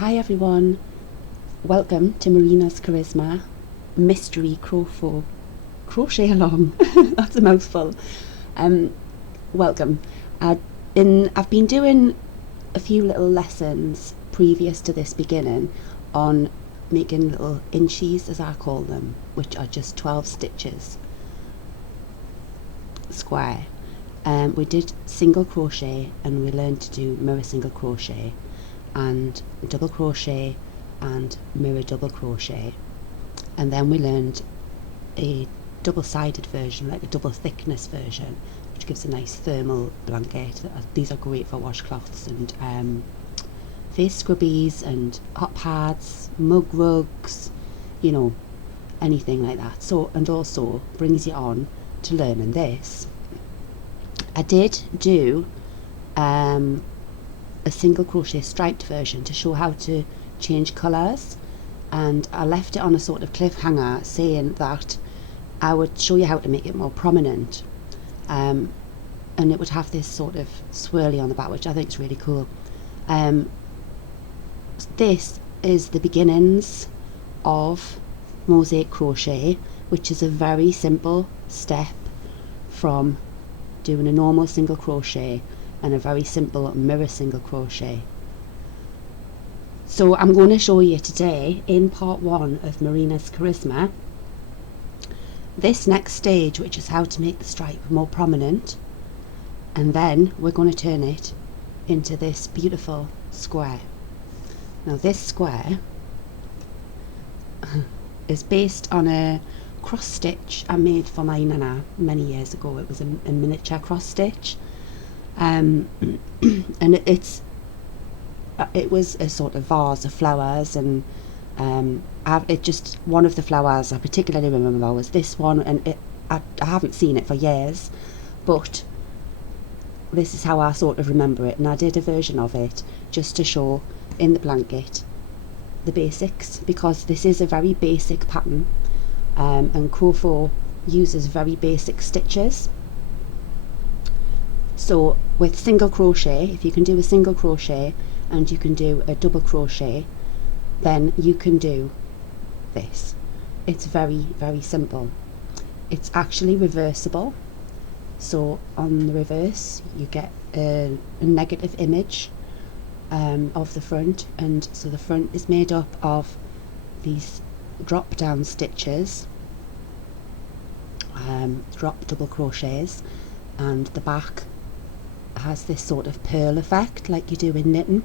Hi everyone, welcome to Marina's Charisma Mystery CRO-faux Crochet Along. That's a mouthful. Welcome. I've been doing a few little lessons previous to this beginning on making little inchies, as I call them, which are just 12 stitches square. We did single crochet and we learned to do mirror single crochet and double crochet and mirror double crochet, and then we learned a double-sided version, like a double thickness version, which gives a nice thermal blanket. These are great for washcloths and face scrubbies and hot pads, mug rugs, you know, anything like that. So, and also brings you on to learning this. I did do a single crochet striped version to show how to change colours, and I left it on a sort of cliffhanger saying that I would show you how to make it more prominent, and it would have this sort of swirly on the back, which I think is really cool. This is the beginnings of mosaic crochet, which is a very simple step from doing a normal single crochet and a very simple mirror single crochet. So I'm going to show you today in part 1 of Marina's Charisma this next stage, which is how to make the stripe more prominent, and then we're going to turn it into this beautiful square. Now this square is based on a cross stitch I made for my nana many years ago. It was a miniature cross stitch, and it was a sort of vase of flowers, and it just, one of the flowers I particularly remember was this one, and I haven't seen it for years, but this is how I sort of remember it, and I did a version of it just to show in the blanket the basics, because this is a very basic pattern, and CRO-faux uses very basic stitches. So with single crochet, if you can do a single crochet and you can do a double crochet, then you can do this. It's very, very simple. It's actually reversible, so on the reverse you get a negative image of the front, and so the front is made up of these drop down stitches, drop double crochets, and the back has this sort of pearl effect like you do in knitting.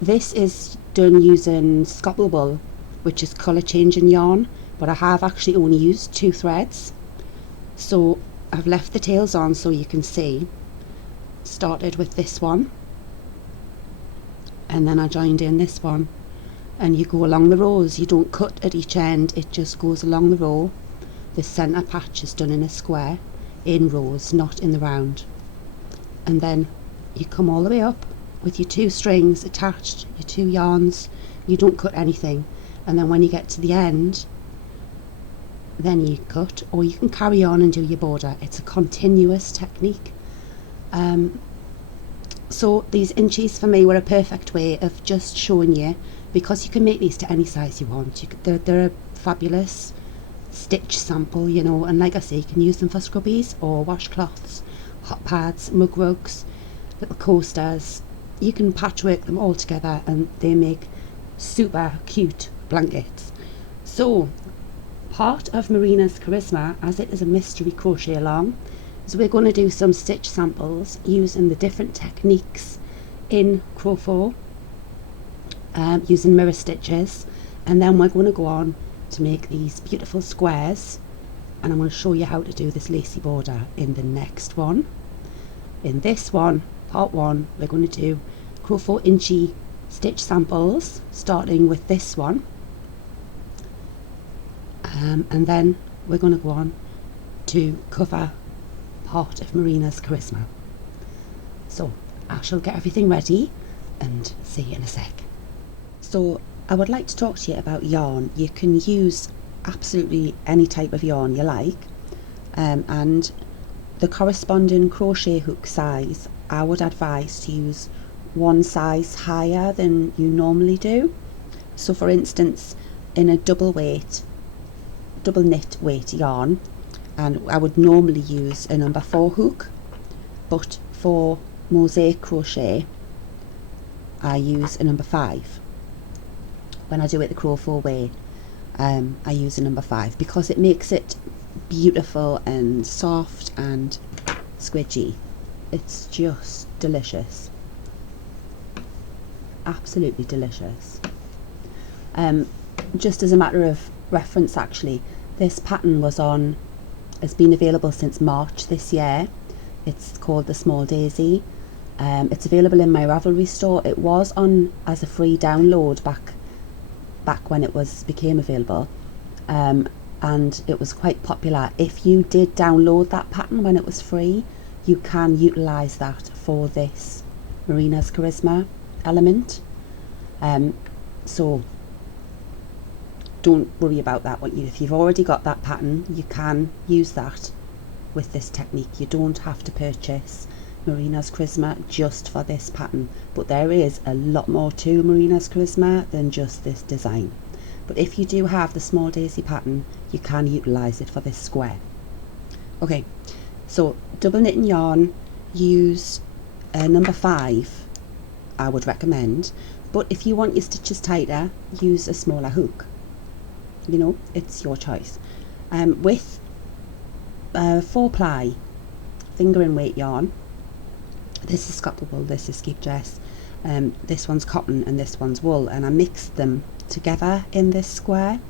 This is done using scopple wool, which is colour changing yarn, but I have actually only used 2 threads, so I've left the tails on so you can see. Started with this one, and then I joined in this one, and you go along the rows. You don't cut at each end, it just goes along the row. The centre patch is done in a square, in rows, not in the round, and then you come all the way up with your 2 strings attached, your 2 yarns. You don't cut anything, and then when you get to the end, then you cut, or you can carry on and do your border. It's a continuous technique. So these inchies for me were a perfect way of just showing you, because you can make these to any size you want. They're a fabulous stitch sample, you know, and like I say, you can use them for scrubbies or washcloths, hot pads, mug rugs, little coasters. You can patchwork them all together and they make super cute blankets. So part of Marina's Charisma, as it is a mystery crochet along, is we're going to do some stitch samples using the different techniques in CRO-faux, using mirror stitches, and then we're going to go on to make these beautiful squares, and I'm going to show you how to do this lacy border in the next one. In this one, part 1, we're going to do CRO-faux inchy stitch samples, starting with this one, and then we're going to go on to cover part of Marina's Charisma. So I shall get everything ready and see you in a sec. So I would like to talk to you about yarn. You can use absolutely any type of yarn you like, and the corresponding crochet hook size, I would advise to use one size higher than you normally do. So for instance, in a double knit weight yarn, and I would normally use a number 4 hook, but for mosaic crochet I use a number 5. When I do it the CRO-faux way, I use a number 5 because it makes it beautiful and soft and squidgy. It's just delicious, absolutely delicious. Just as a matter of reference, actually, this pattern has been available since March this year. It's called the Small Daisy. It's available in my Ravelry store. It was on as a free download back when it became available, and it was quite popular. If you did download that pattern when it was free, you can utilize that for this Marina's Charisma element. So don't worry about that. If you've already got that pattern, you can use that with this technique. You don't have to purchase Marina's Charisma just for this pattern, but there is a lot more to Marina's Charisma than just this design. But if you do have the Small Daisy pattern, you can utilize it for this square. Okay, so double knitting yarn, use number 5 I would recommend, but if you want your stitches tighter, use a smaller hook. You know, it's your choice. With 4-ply fingering weight yarn, this is Scotland wool, this is Skeep Dress, this one's cotton and this one's wool, and I mixed them together in this square.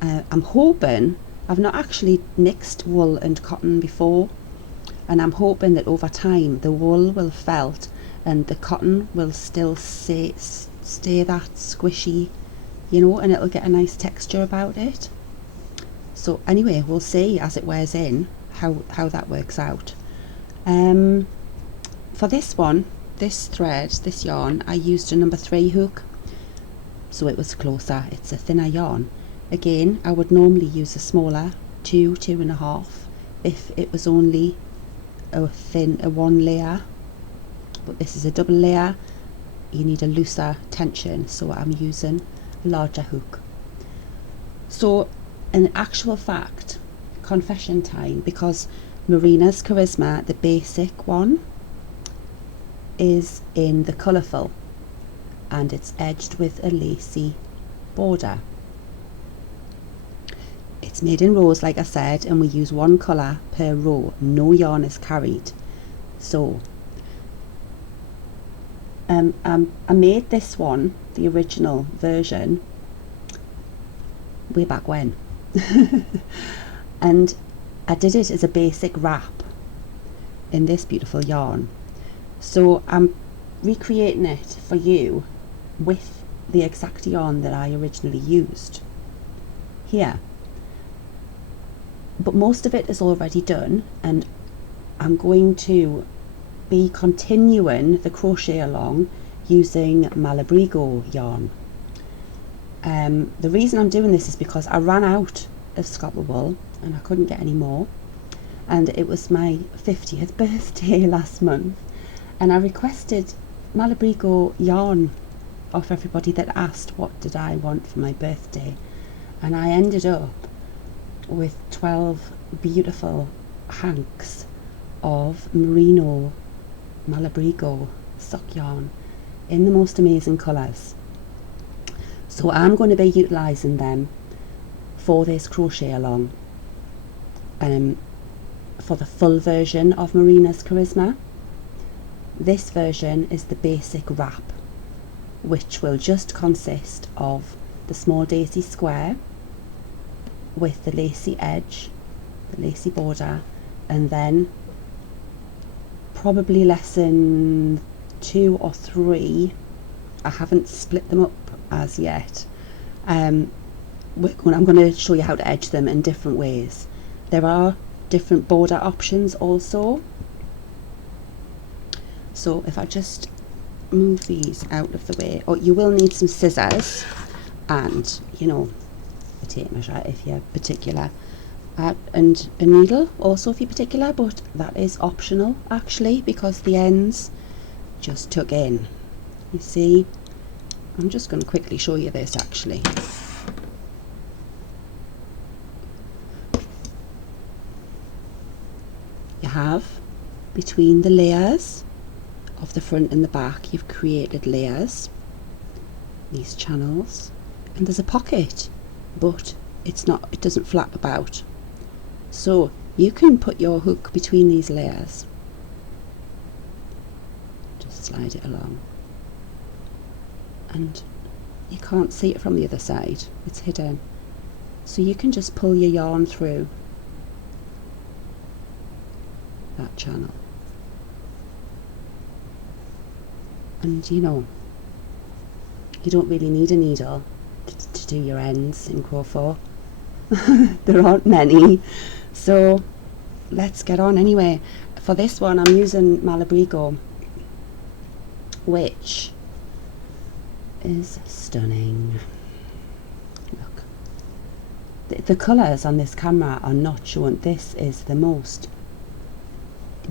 I'm hoping, I've not actually mixed wool and cotton before, and I'm hoping that over time the wool will felt and the cotton will still stay that squishy, you know, and it'll get a nice texture about it. So anyway, we'll see as it wears in how that works out. For this one, this thread, this yarn, I used a number 3 hook, so it was closer. It's a thinner yarn. Again, I would normally use a smaller 2.5 if it was only a one layer, but this is a double layer. You need a looser tension, so I'm using a larger hook. So in actual fact, confession time, because Marina's Charisma, the basic one, is in the colourful and it's edged with a lacy border. It's made in rows, like I said, and we use one colour per row. No yarn is carried. So I made this one, the original version, way back when. And I did it as a basic wrap in this beautiful yarn. So I'm recreating it for you with the exact yarn that I originally used here. But most of it is already done, and I'm going to be continuing the crochet along using Malabrigo yarn. The reason I'm doing this is because I ran out of Scotland wool and I couldn't get any more, and it was my 50th birthday last month, and I requested Malabrigo yarn off everybody that asked what did I want for my birthday, and I ended up with 12 beautiful hanks of merino Malabrigo sock yarn in the most amazing colours. So I'm going to be utilising them for this crochet along, for the full version of Marina's Charisma. This version is the basic wrap, which will just consist of the Small Daisy square with the lacy edge, the lacy border, and then probably lesson 2 or 3. I haven't split them up as yet. I'm going to show you how to edge them in different ways. There are different border options also. So if I just move these out of the way, or you will need some scissors and, you know, a tape measure if you're particular, and a needle also if you're particular, but that is optional actually, because the ends just tuck in. You see, I'm just going to quickly show you this actually. You have between the layers of the front and the back, you've created layers, these channels, and there's a pocket, but it doesn't flap about. So you can put your hook between these layers, just slide it along, and you can't see it from the other side, it's hidden, so you can just pull your yarn through that channel. And you know, you don't really need a needle to do your ends in CRO-faux. There aren't many, so let's get on anyway. For this one I'm using Malabrigo, which is stunning. Look, the colours on this camera are not shown. This is the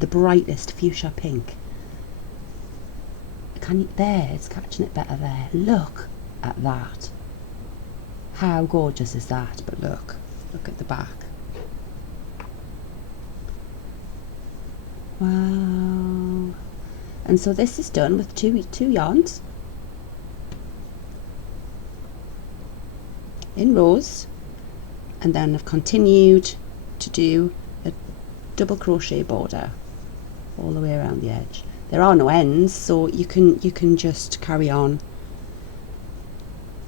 brightest fuchsia pink. There, it's catching it better there. Look at that. How gorgeous is that? But look at the back. Wow. And so this is done with two yarns in rows, and then I've continued to do a double crochet border all the way around the edge. There are no ends, so you can just carry on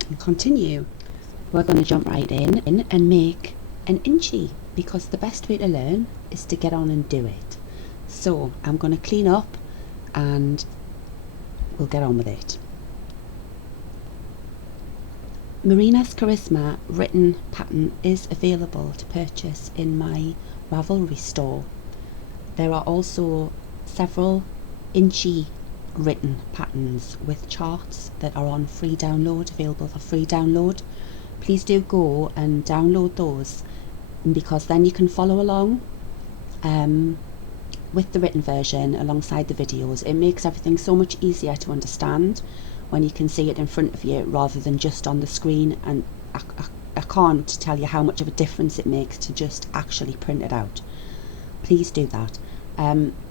and continue. We're going to jump right in and make an inchy, because the best way to learn is to get on and do it. So I'm going to clean up and we'll get on with it. Marina's Charisma written pattern is available to purchase in my Ravelry store. There are also several inchy written patterns with charts that are on free download, available for free download. Please do go and download those, because then you can follow along with the written version alongside the videos. It makes everything so much easier to understand when you can see it in front of you rather than just on the screen, and I can't tell you how much of a difference it makes to just actually print it out. Please do that.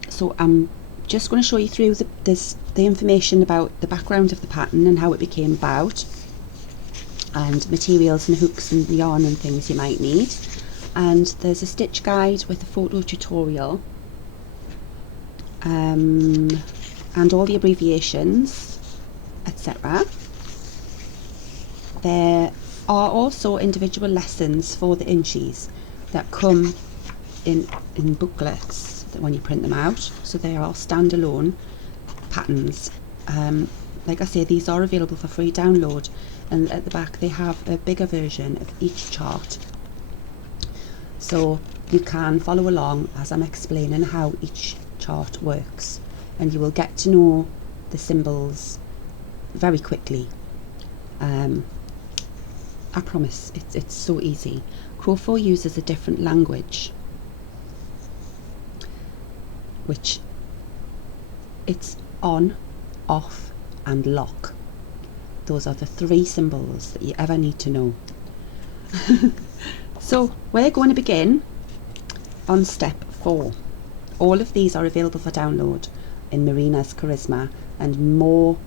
So I'm just going to show you through the information about the background of the pattern and how it became about, and materials and hooks and yarn and things you might need. And there's a stitch guide with a photo tutorial, and all the abbreviations, etc. There are also individual lessons for the inchies that come in booklets when you print them out, so they are standalone patterns. Like I say, these are available for free download, and at the back they have a bigger version of each chart, so you can follow along as I'm explaining how each chart works, and you will get to know the symbols very quickly. I promise, it's so easy. CRO-faux uses a different language, which it's on, off and lock. Those are the three symbols that you ever need to know. So we're going to begin on step 4. All of these are available for download in Marina's Charisma, and more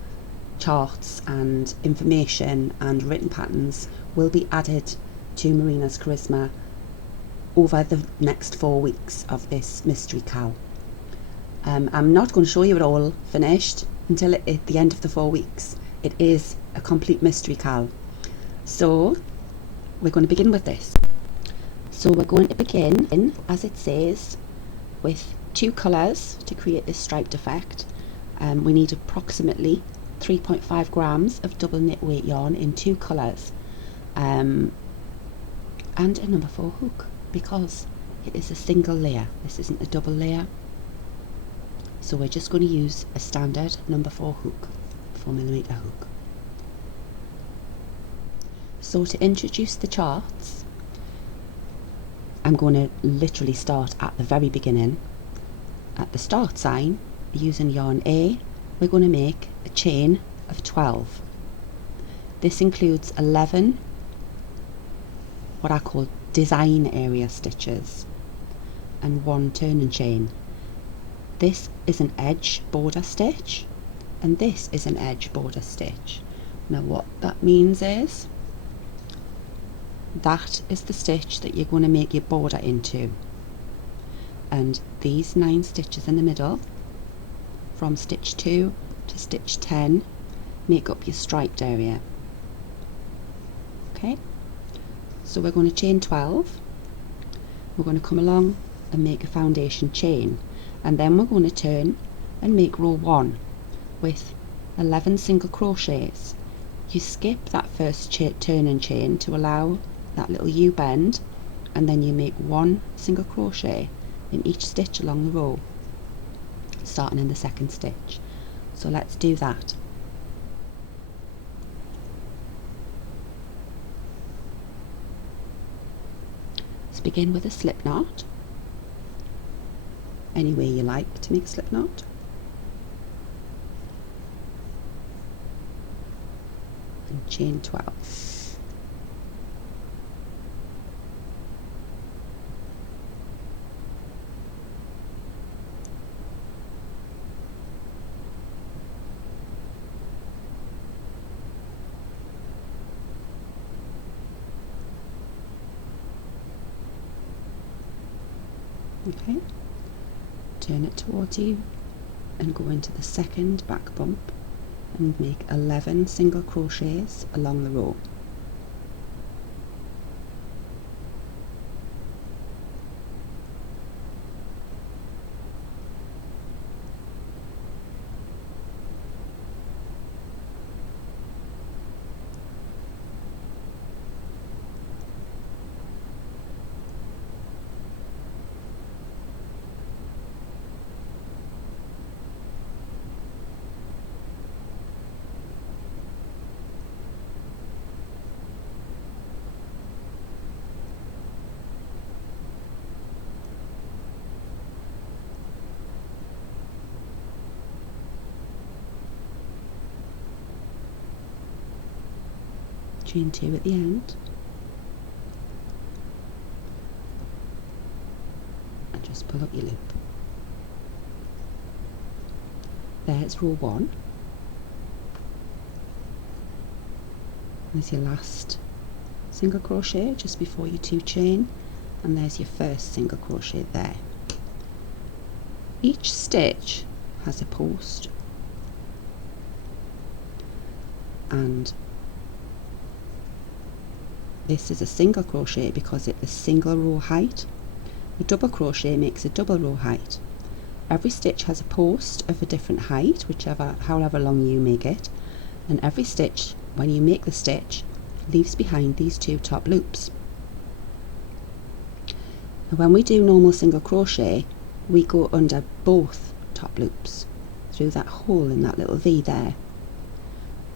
charts and information and written patterns will be added to Marina's Charisma over the next 4 weeks of this mystery cal. I'm not going to show you it all finished until at the end of the 4 weeks. It is a complete mystery cal. So we're going to begin with this. So we're going to begin, as it says, with 2 colours to create this striped effect. We need approximately 3.5 grams of double knit weight yarn in 2 colours, and a number 4 hook, because it is a single layer. This isn't a double layer. So we're just going to use a standard number 4 hook, 4mm hook. So to introduce the charts, I'm going to literally start at the very beginning, at the start sign, using yarn A we're going to make a chain of 12. This includes 11 what I call design area stitches and 1 turning chain. This is an edge border stitch and this is an edge border stitch. Now what that means is that is the stitch that you're going to make your border into, and these 9 stitches in the middle from stitch 2 to stitch 10 make up your striped area. Okay, so we're going to chain 12, we're going to come along and make a foundation chain, and then we're going to turn and make row 1 with 11 single crochets. You skip that first turning chain to allow that little U bend, and then you make 1 single crochet in each stitch along the row, starting in the second stitch. So let's do that. Let's begin with a slip knot, any way you like to make a slip knot. And chain 12. Okay, turn it towards you and go into the second back bump and make 11 single crochets along the row. Chain 2 at the end, and just pull up your loop. There's row 1. There's your last single crochet just before your 2 chain, and there's your first single crochet there. Each stitch has a post, and this is a single crochet because it is single row height. A double crochet makes a double row height. Every stitch has a post of a different height, however long you make it, and every stitch, when you make the stitch, leaves behind these 2 top loops. Now when we do normal single crochet, we go under both top loops through that hole in that little V there.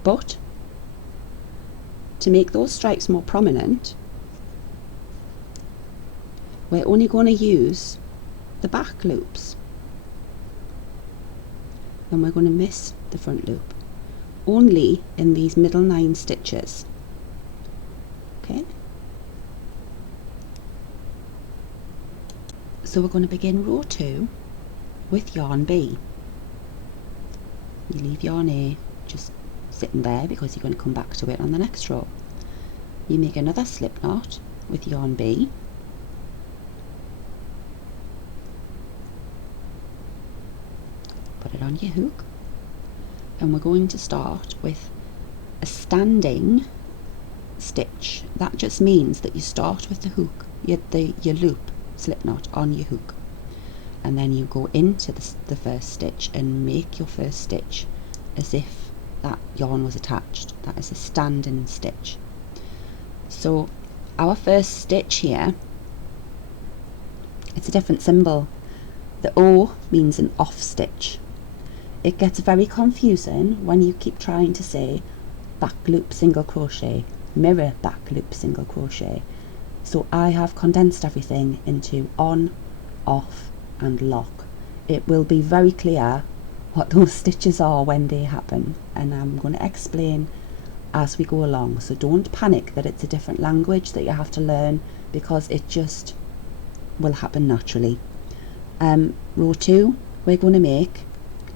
But to make those stripes more prominent, we're only going to use the back loops, and we're going to miss the front loop only in these middle 9 stitches. Okay, so we're going to begin row 2 with yarn B. You leave yarn A just sitting there because you're going to come back to it on the next row. You make another slip knot with yarn B, put it on your hook, and we're going to start with a standing stitch. That just means that you start with the hook, your loop slip knot on your hook, and then you go into the first stitch and make your first stitch as if that yarn was attached. That is a standing stitch. So our first stitch here, it's a different symbol. The O means an off stitch. It gets very confusing when you keep trying to say back loop single crochet, mirror back loop single crochet. So I have condensed everything into on, off and lock. It will be very clear what those stitches are when they happen, and I'm going to explain as we go along. So don't panic that it's a different language that you have to learn, because it just will happen naturally. Row 2, we're going to make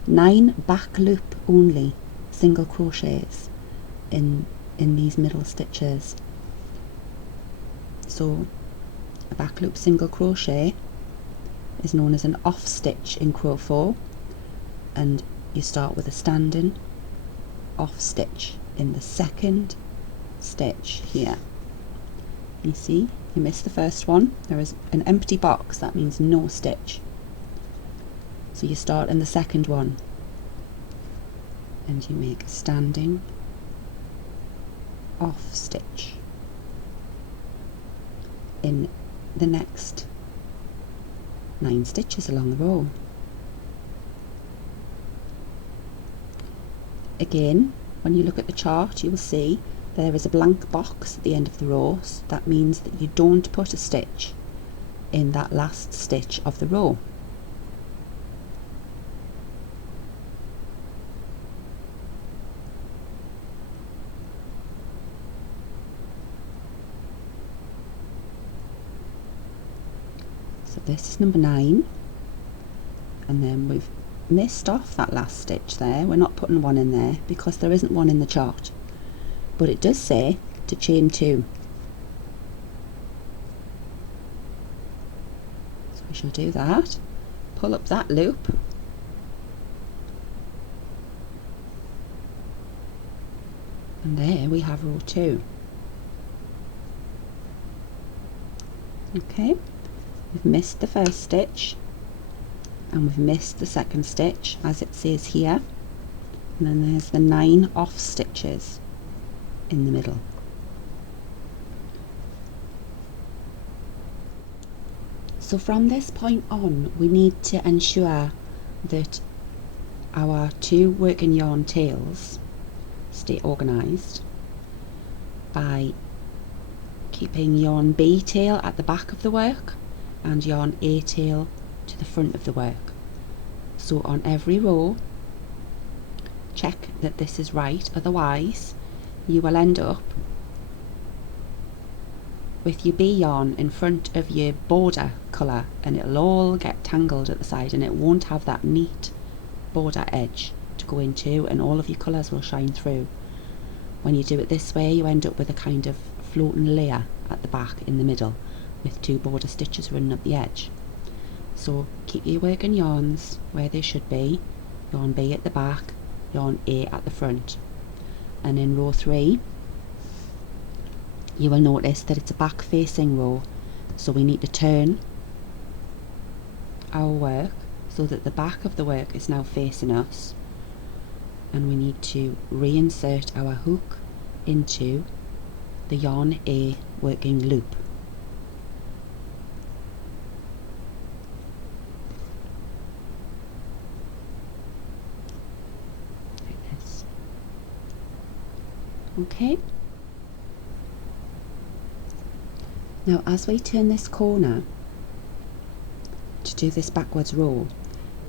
9 back loop only single crochets in these middle stitches. So a back loop single crochet is known as an off stitch in CRO-faux, and you start with a standing off stitch in the second stitch here. You see, you missed the first one. There is an empty box, that means no stitch. So you start in the second one and you make a standing off stitch in the next 9 stitches along the row. Again, when you look at the chart, you will see there is a blank box at the end of the row. So that means that you don't put a stitch in that last stitch of the row. So this is number 9, and then we've missed off that last stitch there. We're not putting one in there because there isn't one in the chart, but it does say to chain 2. So we shall do that, pull up that loop, and there we have row 2. Okay, we've missed the first stitch and we've missed the second stitch as it says here, and then there's the 9 off stitches in the middle. So from this point on, we need to ensure that our 2 working yarn tails stay organised by keeping yarn B tail at the back of the work and yarn A tail to the front of the work. So on every row, check that this is right, otherwise you will end up with your B yarn in front of your border colour, and it'll all get tangled at the side and it won't have that neat border edge to go into, and all of your colours will shine through. When you do it this way, you end up with a kind of floating layer at the back in the middle with 2 border stitches running up the edge. So keep your working yarns where they should be, yarn B at the back, yarn A at the front. And in row 3, you will notice that it's a back facing row, so we need to turn our work so that the back of the work is now facing us, and we need to reinsert our hook into the yarn A working loop. Like this. Okay. Now as we turn this corner to do this backwards row,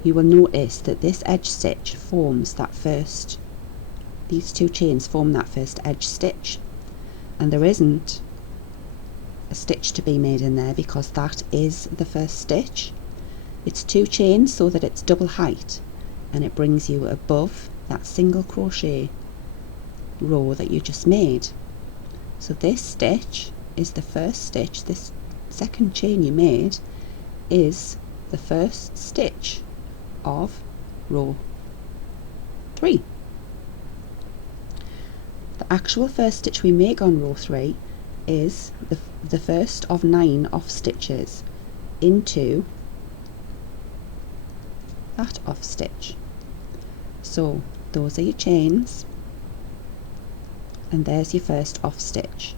you will notice that this edge stitch forms that first, these 2 chains form that first edge stitch, and there isn't a stitch to be made in there because that is the first stitch. It's 2 chains so that it's double height, and it brings you above that single crochet row that you just made. So this stitch is the first stitch. This second chain you made is the first stitch of row 3. The actual first stitch we make on row 3 is the first of 9 off stitches into that off stitch. So those are your chains, and there's your first off stitch.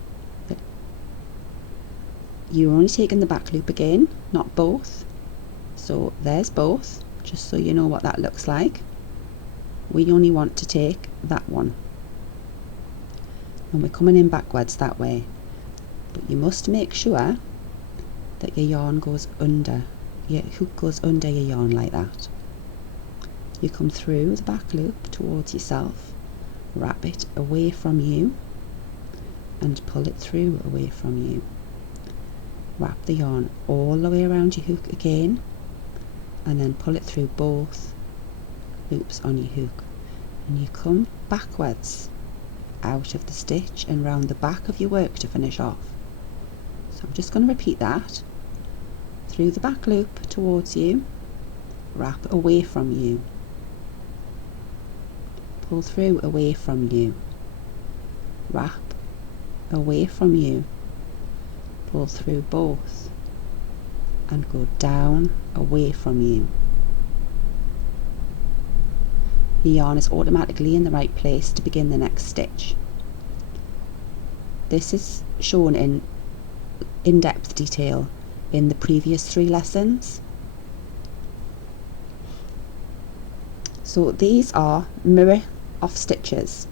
You're only taking the back loop again, not both. So there's both, just so you know what that looks like. We only want to take that one, and we're coming in backwards that way, but you must make sure that your yarn goes under, your hook goes under your yarn like that. You come through the back loop towards yourself, wrap it away from you and pull it through away from you. Wrap the yarn all the way around your hook again and then pull it through both loops on your hook, and you come backwards out of the stitch and round the back of your work to finish off. So I'm just going to repeat that. Through the back loop towards you, wrap away from you, pull through away from you, wrap away from you, pull through both and go down away from you. The yarn is automatically in the right place to begin the next stitch. This is shown in in-depth detail in the previous 3 lessons. So these are mirror off stitches.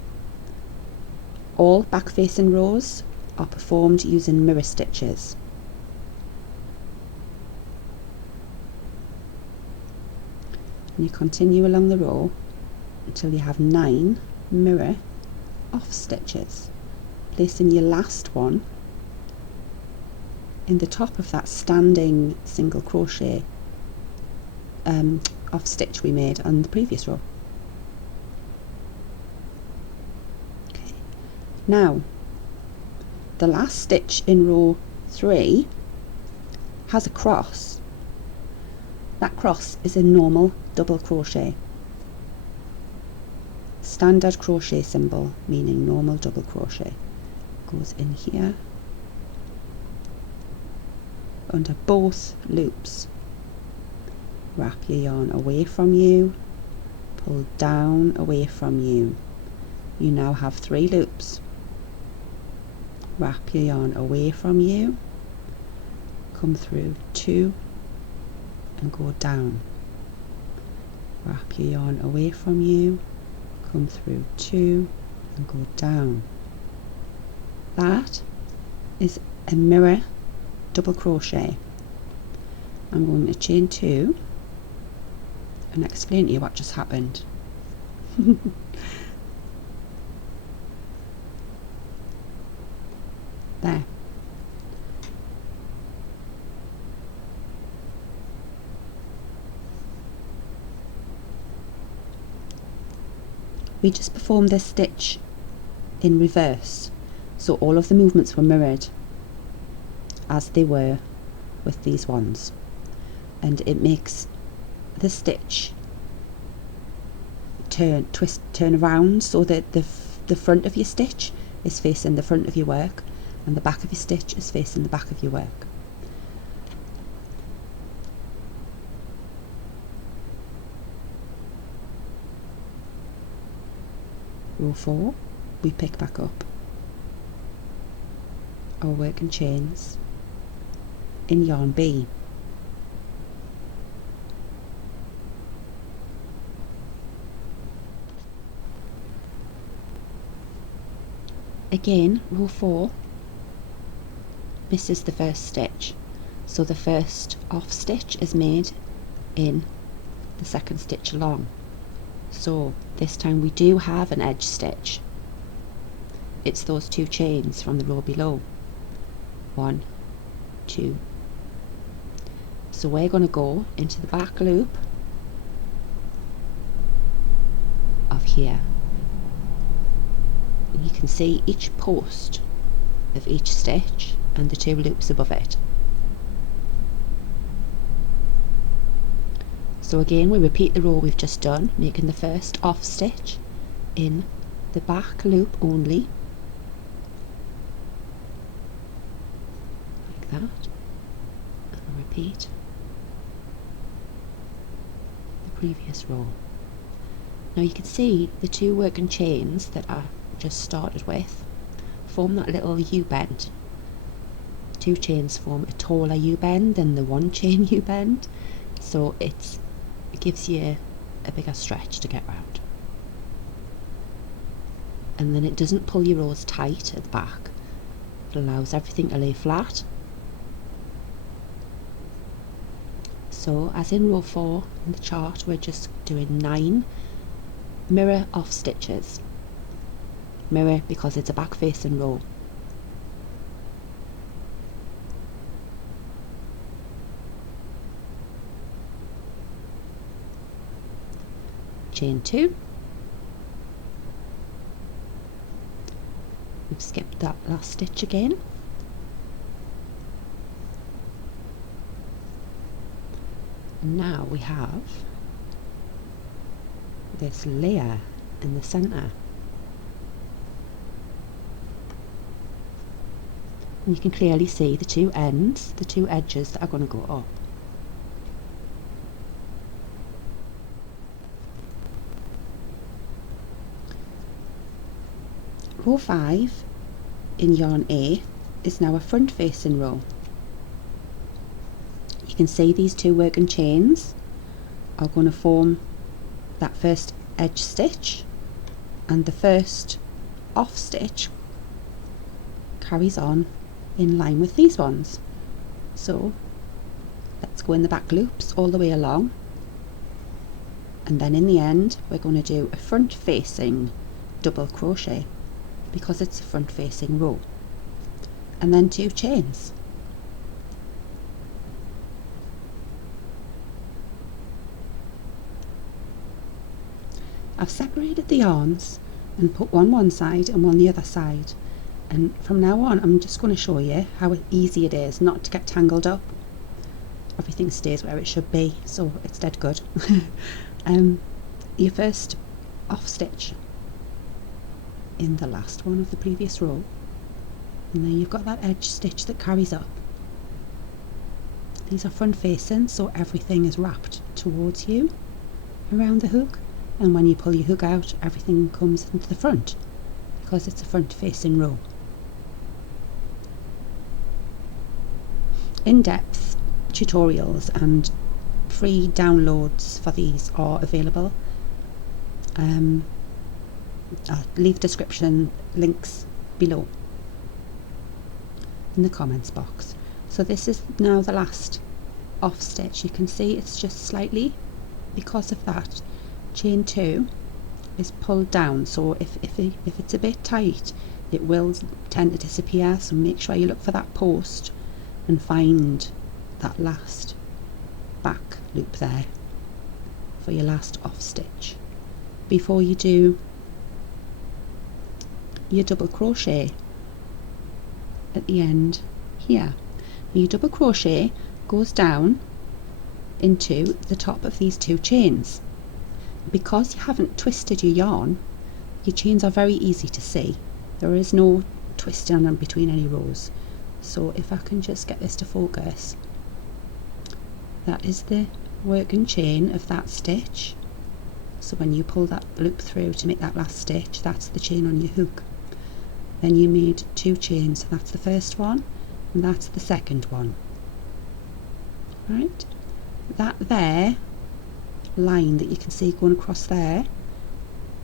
All back facing rows are performed using mirror stitches. And you continue along the row until you have 9 mirror off stitches, placing your last one in the top of that standing single crochet off stitch we made on the previous row. Okay. Now the last stitch in row 3 has a cross. That cross is a normal double crochet. Standard crochet symbol, meaning normal double crochet. Goes in here under both loops. Wrap your yarn away from you, pull down away from you. You now have 3 loops. Wrap your yarn away from you, come through 2 and go down. Wrap your yarn away from you, come through 2 and go down. That is a mirror double crochet. I'm going to chain 2 and explain to you what just happened. There. We just performed this stitch in reverse, so all of the movements were mirrored as they were with these ones, and it makes the stitch turn around so that the front of your stitch is facing the front of your work and the back of your stitch is facing the back of your work. Row 4, we pick back up our work and chains in yarn B. Again, row 4 misses the first stitch, so the first off stitch is made in the second stitch along. So this time we do have an edge stitch. It's those 2 chains from the row below. 1, 2. So we're going to go into the back loop of here. You can see each post of each stitch and the 2 loops above it. So again we repeat the row we've just done, making the first off stitch in the back loop only, like that, and repeat the previous row. Now you can see the 2 working chains that I just started with form that little U-bend. 2 chains form a taller U-bend than the 1 chain U-bend, so it gives you a bigger stretch to get round. And then it doesn't pull your rows tight at the back. It allows everything to lay flat. So as in row 4 in the chart, we're just doing 9 mirror off stitches. Mirror because it's a back facing row. Chain 2. We've skipped that last stitch again. And now we have this layer in the centre. And you can clearly see the two ends, the two edges that are going to go up. Row 5 in yarn A is now a front facing row. You can see these two working chains are going to form that first edge stitch, and the first off stitch carries on in line with these ones. So let's go in the back loops all the way along, and then in the end we're going to do a front facing double crochet because it's a front facing row, and then 2 chains. I've separated the yarns and put one side and one the other side, and from now on I'm just going to show you how easy it is not to get tangled up. Everything stays where it should be, so it's dead good. Your first off stitch in the last one of the previous row, and then you've got that edge stitch that carries up. These are front facing, so everything is wrapped towards you around the hook, and when you pull your hook out everything comes into the front because it's a front facing row. In-depth tutorials and free downloads for these are available. I'll leave description links below in the comments box. So this is now the last off stitch. You can see it's just slightly, because of that, chain 2 is pulled down, so if it's a bit tight it will tend to disappear, so make sure you look for that post and find that last back loop there for your last off stitch before you do your double crochet at the end here. Your double crochet goes down into the top of these 2 chains. Because you haven't twisted your yarn, your chains are very easy to see. There is no twisting in between any rows. So if I can just get this to focus, that is the working chain of that stitch. So when you pull that loop through to make that last stitch, that's the chain on your hook. Then you made 2 chains, so that's the first one and that's the second one. Right, that there line that you can see going across there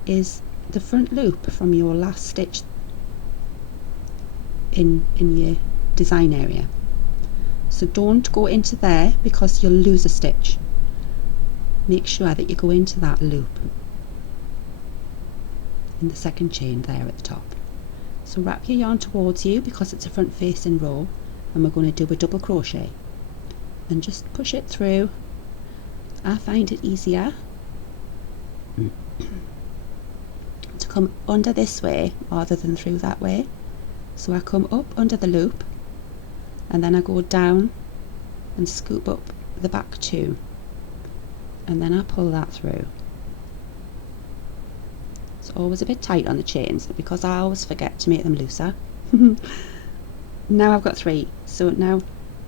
is the front loop from your last stitch in your design area. So don't go into there because you'll lose a stitch. Make sure that you go into that loop in the second chain there at the top. So wrap your yarn towards you because it's a front facing row, and we're going to do a double crochet and just push it through. I find it easier to come under this way rather than through that way. So I come up under the loop and then I go down and scoop up the back 2, and then I pull that through. It's always a bit tight on the chains because I always forget to make them looser. Now I've got 3, so now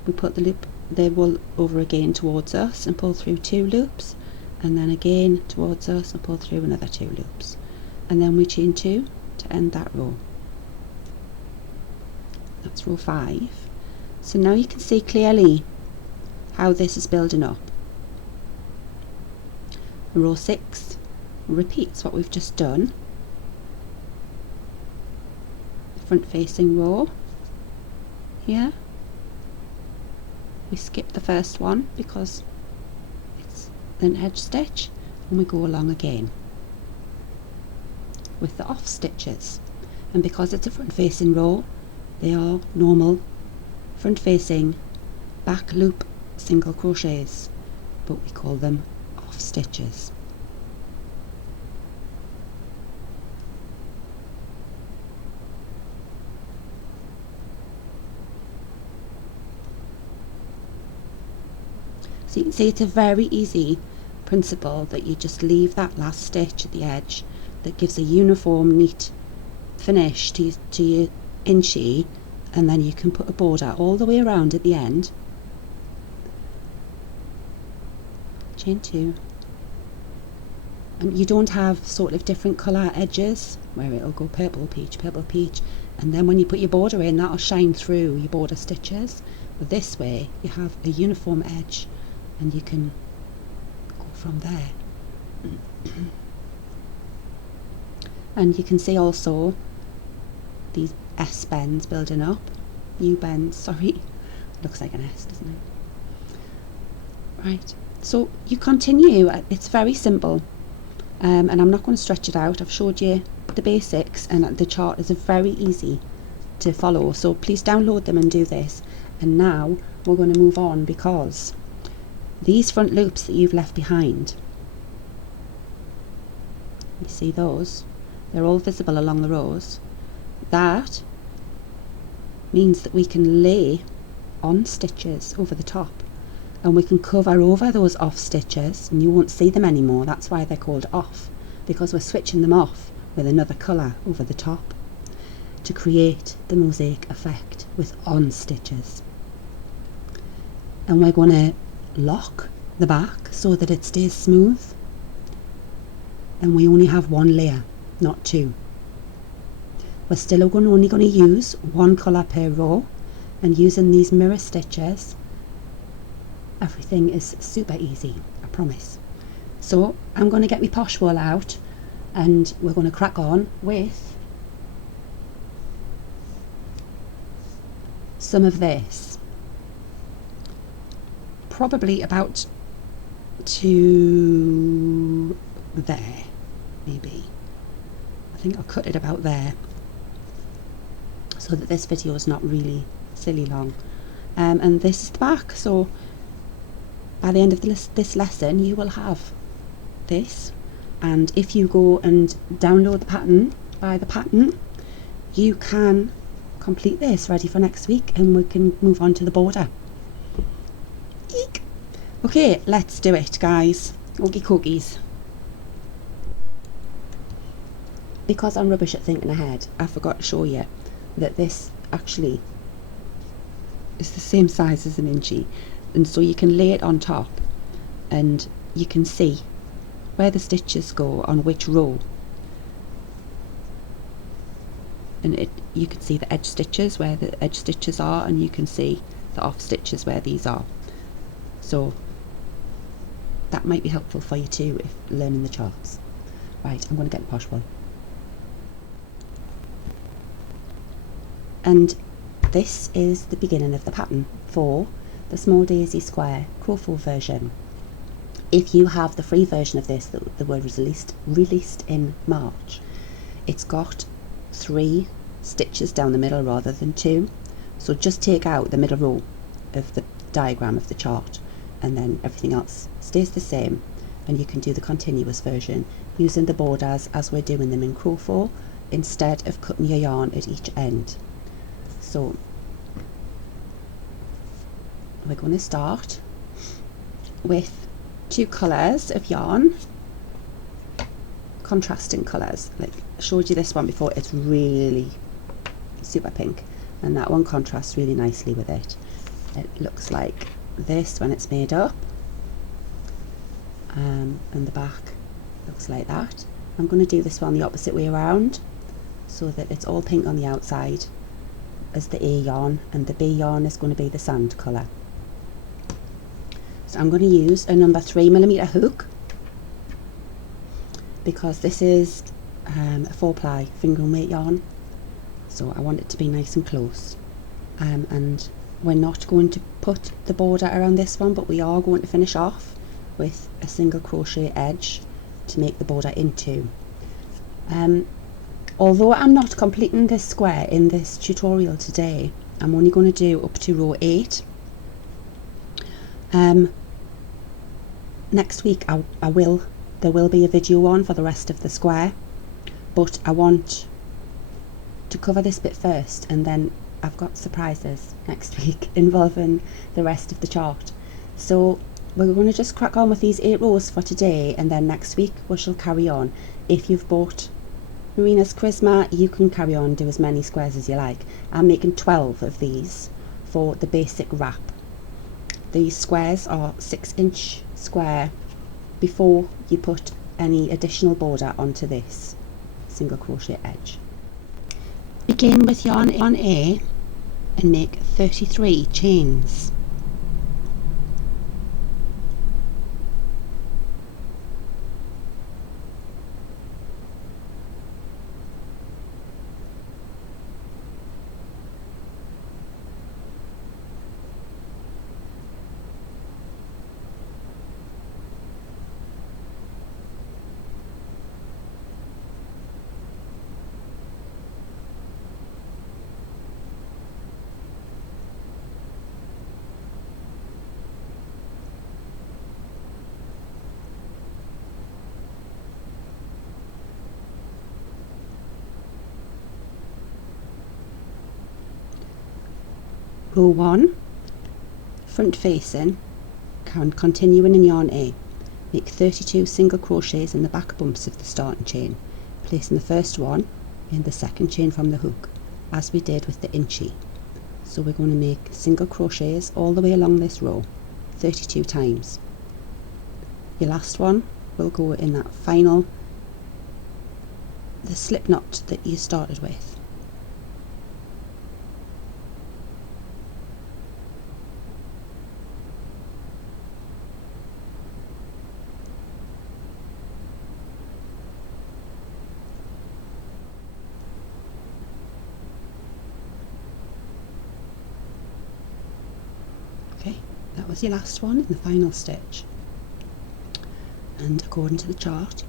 we put the wool over again towards us and pull through 2 loops, and then again towards us and pull through another 2 loops, and then we chain 2 to end that row. That's row 5. So now you can see clearly how this is building up. Row 6 repeats what we've just done. Front facing row here. We skip the first one because an edge stitch, and we go along again with the off stitches. And because it's a front facing row, they are normal front facing back loop single crochets, but we call them off stitches. So you can see it's a very easy principle that you just leave that last stitch at the edge that gives a uniform neat finish to your inchy, and then you can put a border all the way around at the end. Chain 2, and you don't have sort of different colour edges where it'll go purple, peach, and then when you put your border in, that'll shine through your border stitches. But this way you have a uniform edge and you can go from there. And you can see also these S bends building up, U bends, sorry, looks like an S, doesn't it? Right, so you continue, it's very simple, and I'm not going to stretch it out. I've showed you the basics, and the chart is very easy to follow, so please download them and do this. And now we're going to move on, because these front loops that you've left behind, you see those, they're all visible along the rows. That means that we can lay on stitches over the top, and we can cover over those off stitches and you won't see them anymore. That's why they're called off, because we're switching them off with another colour over the top to create the mosaic effect with on stitches. And we're going to lock the back so that it stays smooth, and we only have one layer, not two. We're still only going to use one colour per row, and using these mirror stitches, everything is super easy, I promise. So I'm going to get my Posh Wool out, and we're going to crack on with some of this. Probably about to there, maybe. I think I'll cut it about there, so that this video is not really silly long. And this is the back, so by the end of this lesson you will have this, and if you go and download the pattern, buy the pattern, you can complete this ready for next week, and we can move on to the border. Eek. Okay, let's do it, guys. Okie cookies. Because I'm rubbish at thinking ahead, I forgot to show you that this actually is the same size as an inchy, and so you can lay it on top and you can see where the stitches go on which row, and you can see the edge stitches where the edge stitches are, and you can see the off stitches where these are. So that might be helpful for you too if learning the charts. Right, I'm going to get the Posh Wool. And this is the beginning of the pattern for the Small Daisy Square CRO-faux version. If you have the free version of this that were released in March, it's got 3 stitches down the middle rather than 2. So just take out the middle row of the diagram of the chart, and then everything else stays the same, and you can do the continuous version using the borders as we're doing them in CRO-faux, instead of cutting your yarn at each end. So we're going to start with 2 colours of yarn, contrasting colours. Like I showed you this one before, it's really super pink, and that one contrasts really nicely with it. It looks like this when it's made up, and the back looks like that. I'm going to do this one the opposite way around, so that it's all pink on the outside as the A yarn, and the B yarn is going to be the sand colour. So I'm going to use a number 3mm hook, because this is a 4-ply finger and weight yarn, so I want it to be nice and close. And we're not going to put the border around this one, but we are going to finish off with a single crochet edge to make the border into. Although I'm not completing this square in this tutorial today, I'm only going to do up to row 8. Next week there will be a video on for the rest of the square, but I want to cover this bit first, and then I've got surprises next week involving the rest of the chart. So we're going to just crack on with these 8 rows for today, and then next week we shall carry on. If you've bought Marina's Charisma, you can carry on, do as many squares as you like. I'm making 12 of these for the basic wrap. These squares are 6-inch square before you put any additional border onto this single crochet edge. Begin with yarn A and make 33 chains. Row 1, front facing, continuing in yarn A. Make 32 single crochets in the back bumps of the starting chain, placing the first one in the second chain from the hook, as we did with the inchy. So we're going to make single crochets all the way along this row, 32 times. Your last one will go in that final, the slip knot that you started with. Okay, that was your last one in the final stitch, and according to the chart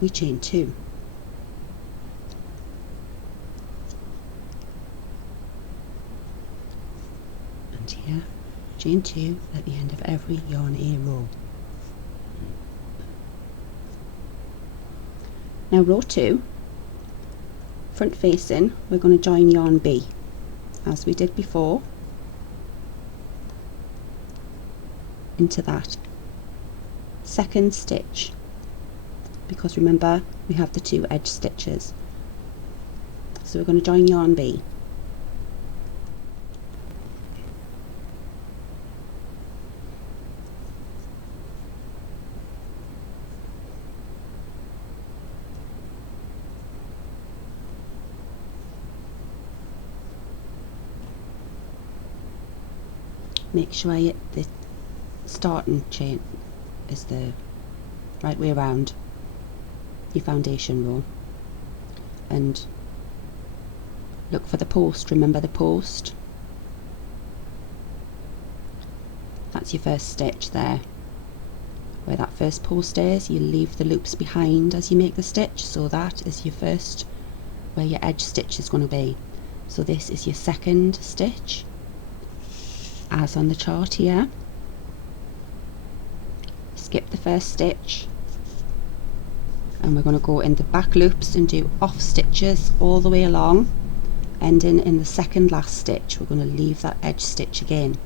we chain 2. And here chain 2 at the end of every yarn A row. Now row 2, front facing, we're going to join yarn B as we did before into that second stitch, because remember we have the 2 edge stitches. So we're going to join yarn B. Make sure the starting chain is the right way around your foundation row, and look for the post. Remember the post, that's your first stitch there. Where that first post is, you leave the loops behind as you make the stitch, so that is your first, where your edge stitch is going to be. So this is your second stitch as on the chart here. Skip the first stitch, and we're going to go in the back loops and do off stitches all the way along, ending in the second last stitch. We're going to leave that edge stitch again,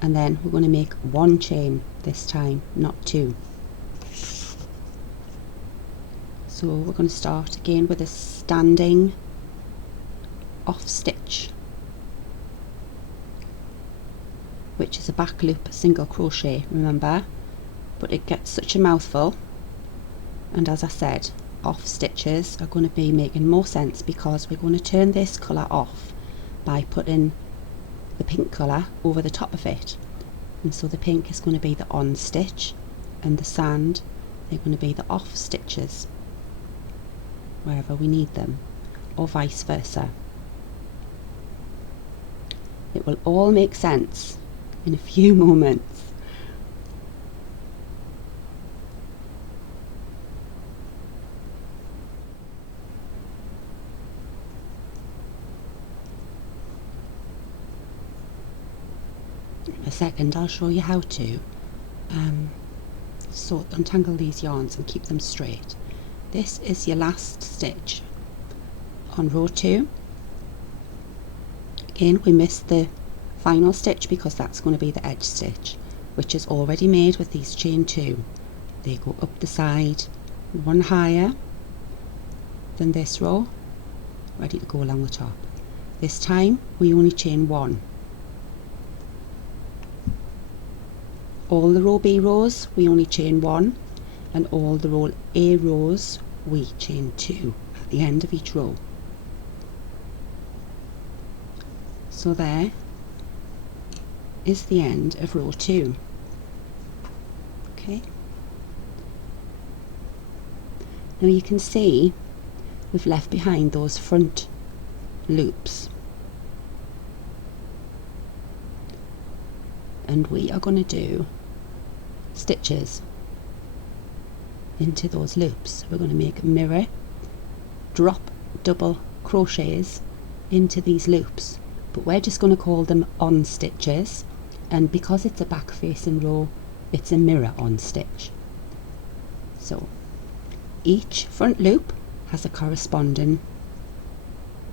and then we're going to make 1 chain this time, not 2. So we're going to start again with a standing off stitch, which is a back loop single crochet, remember, but it gets such a mouthful, and as I said, off stitches are going to be making more sense because we're going to turn this colour off by putting the pink colour over the top of it, and so the pink is going to be the on stitch and the sand, they're going to be the off stitches wherever we need them, or vice versa. It will all make sense in a few moments. In a second I'll show you how to untangle these yarns and keep them straight. This is your last stitch on row 2. Again, we missed the final stitch because that's going to be the edge stitch, which is already made with these chain 2. They go up the side, one higher than this row, ready to go along the top. This time we only chain 1. All the row B rows we only chain 1, and all the row A rows we chain 2 at the end of each row. So there is the end of row 2. Okay. Now you can see we've left behind those front loops, and we are going to do stitches into those loops. We're going to make mirror, drop double crochets into these loops, but we're just going to call them on stitches, and because it's a back facing row, it's a mirror on stitch. So each front loop has a corresponding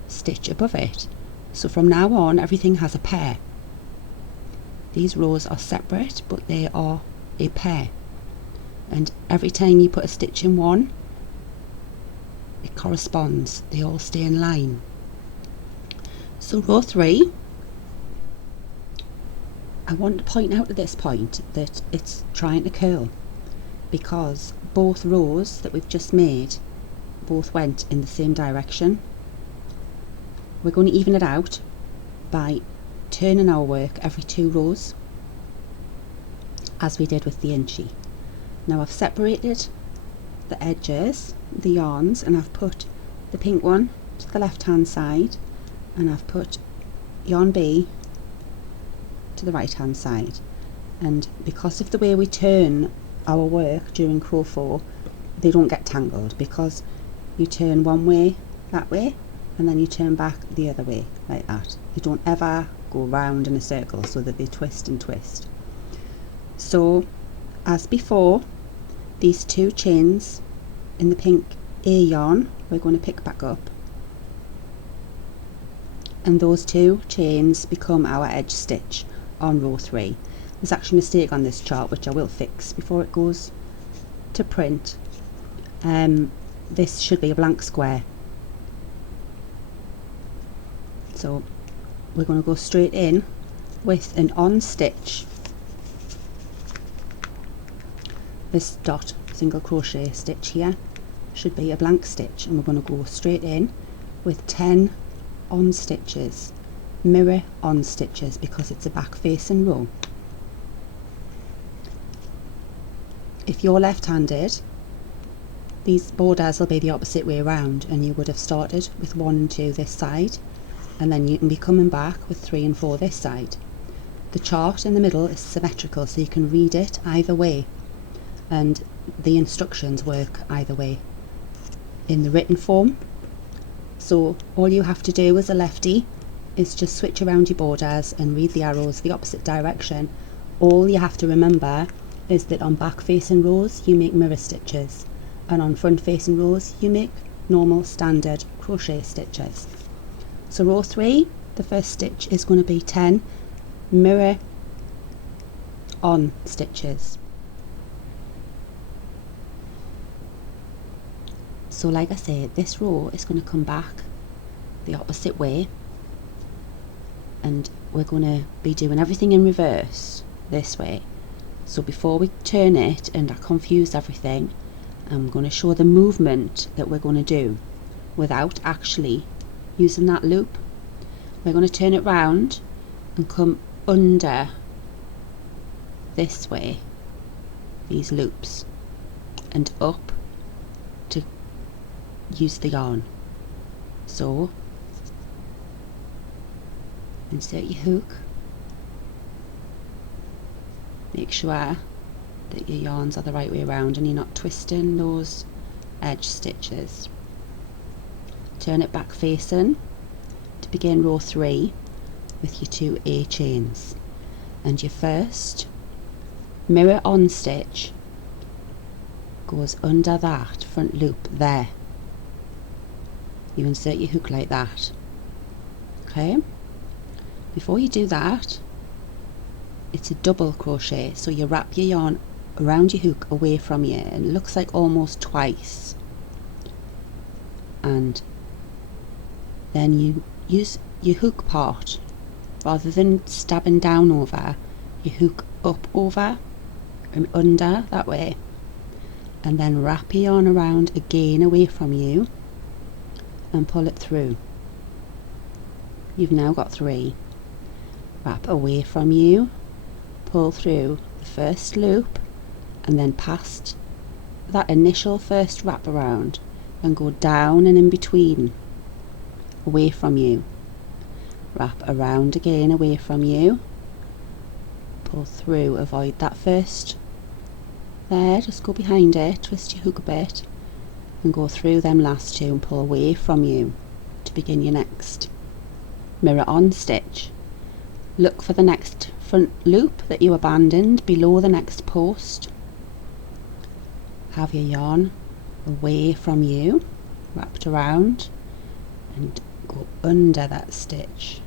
stitch above it. So from now on everything has a pair. These rows are separate, but they are a pair, and every time you put a stitch in one, it corresponds, they all stay in line. So row 3, I want to point out at this point that it's trying to curl, because both rows that we've just made both went in the same direction. We're going to even it out by turning our work every 2 rows, as we did with the inchy. Now I've separated the edges, the yarns, and I've put the pink one to the left hand side, and I've put yarn B to the right hand side. And because of the way we turn our work during CRO-faux, they don't get tangled, because you turn one way, that way, and then you turn back the other way, like that. You don't ever go round in a circle so that they twist and twist. So as before, these 2 chains in the pink A yarn we're going to pick back up, and those 2 chains become our edge stitch on row 3. There's actually a mistake on this chart which I will fix before it goes to print. This should be a blank square. So we're going to go straight in with an on stitch. This dot single crochet stitch here should be a blank stitch, and we're going to go straight in with 10 on stitches, mirror on stitches, because it's a back facing row. If you're left-handed, these borders will be the opposite way around, and you would have started with 1 and 2 this side, and then you can be coming back with 3 and 4 this side. The chart in the middle is symmetrical, so you can read it either way, and the instructions work either way in the written form. So all you have to do as a lefty is just switch around your borders and read the arrows the opposite direction. All you have to remember is that on back facing rows you make mirror stitches, and on front facing rows you make normal standard crochet stitches. So row 3, the first stitch is going to be 10 mirror on stitches. So like I said, this row is going to come back the opposite way, and we're going to be doing everything in reverse this way. So before we turn it and I confuse everything, I'm going to show the movement that we're going to do without actually using that loop. We're going to turn it round and come under this way, these loops, and up to use the yarn. So insert your hook, make sure that your yarns are the right way around and you're not twisting those edge stitches. Turn it back facing to begin row 3 with your 2 A chains. and your first mirror on stitch goes under that front loop there. You insert your hook like that. Okay, before you do that, it's a double crochet, so you wrap your yarn around your hook away from you, and it looks like almost twice, and then you use your hook part, rather than stabbing down over, you hook up over and under that way, and then wrap your yarn around again away from you and pull it through. You've now got 3. Wrap away from you, pull through the first loop, and then past that initial first wrap around and go down and in between away from you. Wrap around again away from you, pull through, avoid that first there, just go behind it, twist your hook a bit and go through them last 2 and pull away from you to begin your next mirror on stitch. Look for the next front loop that you abandoned below the next post. Have your yarn away from you, wrapped around, and go under that stitch.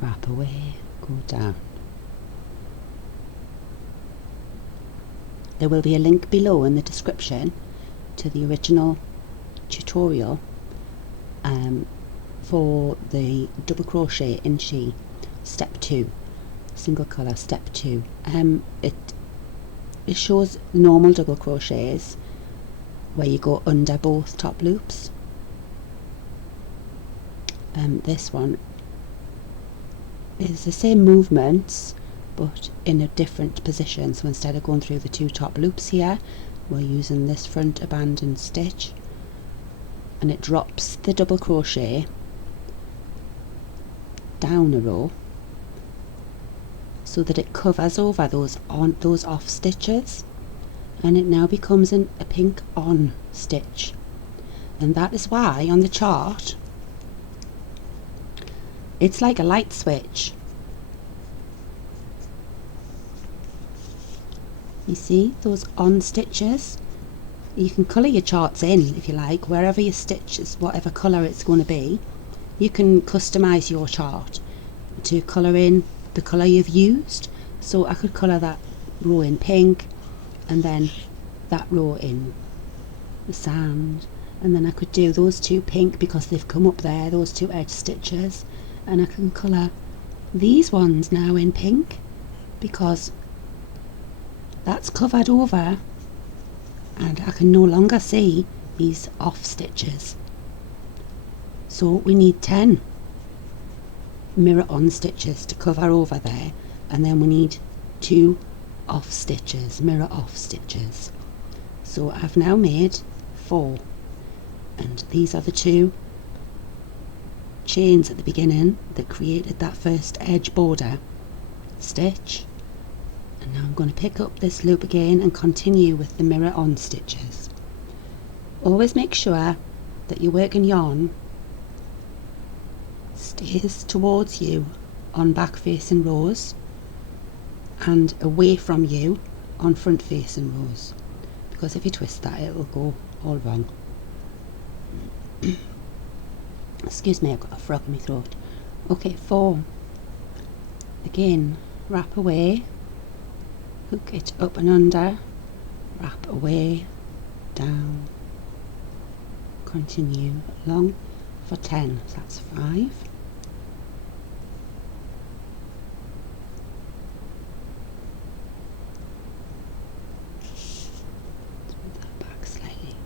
Wrap away, go down. There will be a link below in the description to the original tutorial for the double crochet in She step 2, single colour step 2. It shows normal double crochets where you go under both top loops. This one is the same movements but in a different position, so instead of going through the 2 top loops here, we're using this front abandoned stitch, and it drops the double crochet down a row so that it covers over those off stitches, and it now becomes a pink on stitch. And that is why on the chart it's like a light switch. You see those on stitches? You can colour your charts in if you like, wherever your stitch is, whatever colour it's going to be. You can customise your chart to colour in the colour you've used. So I could colour that row in pink, and then that row in the sand, and then I could do those 2 pink because they've come up there, those 2 edge stitches, and I can colour these ones now in pink because that's covered over and I can no longer see these off stitches. So we need 10 mirror on stitches to cover over there, and then we need 2 off stitches, mirror off stitches. So I've now made 4, and these are the 2 chains at the beginning that created that first edge border stitch. And now I'm going to pick up this loop again and continue with the mirror on stitches. Always make sure that your working yarn stays towards you on back facing rows and away from you on front facing rows, because if you twist that it'll go all wrong. Excuse me, I've got a frog in my throat. Okay, 4. Again, wrap away, hook it up and under, wrap away, down, continue along for 10, so that's 5. That back slightly.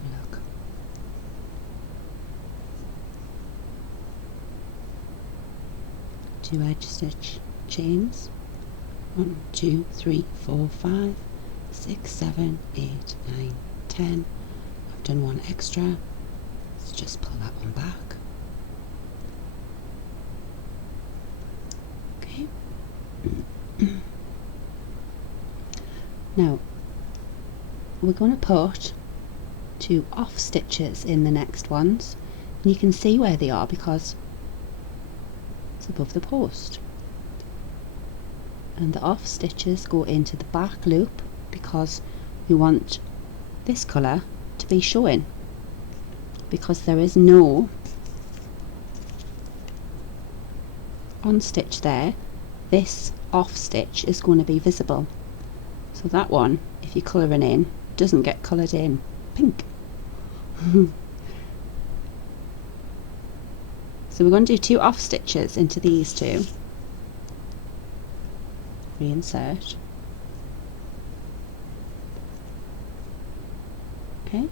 have a look. Two edge stitch chains. 1, 2, 3, 4, 5, 6, 7, 8, 9, 10. I've done one extra. Let's just pull that one back. Okay. Now we're going to put 2 off stitches in the next ones, and you can see where they are because it's above the post. And the off stitches go into the back loop because we want this colour to be showing, because there is no on stitch there. This off stitch is going to be visible, so that one, if you're colouring in, doesn't get coloured in pink. So we're going to do 2 off stitches into these 2. Reinsert. Okay,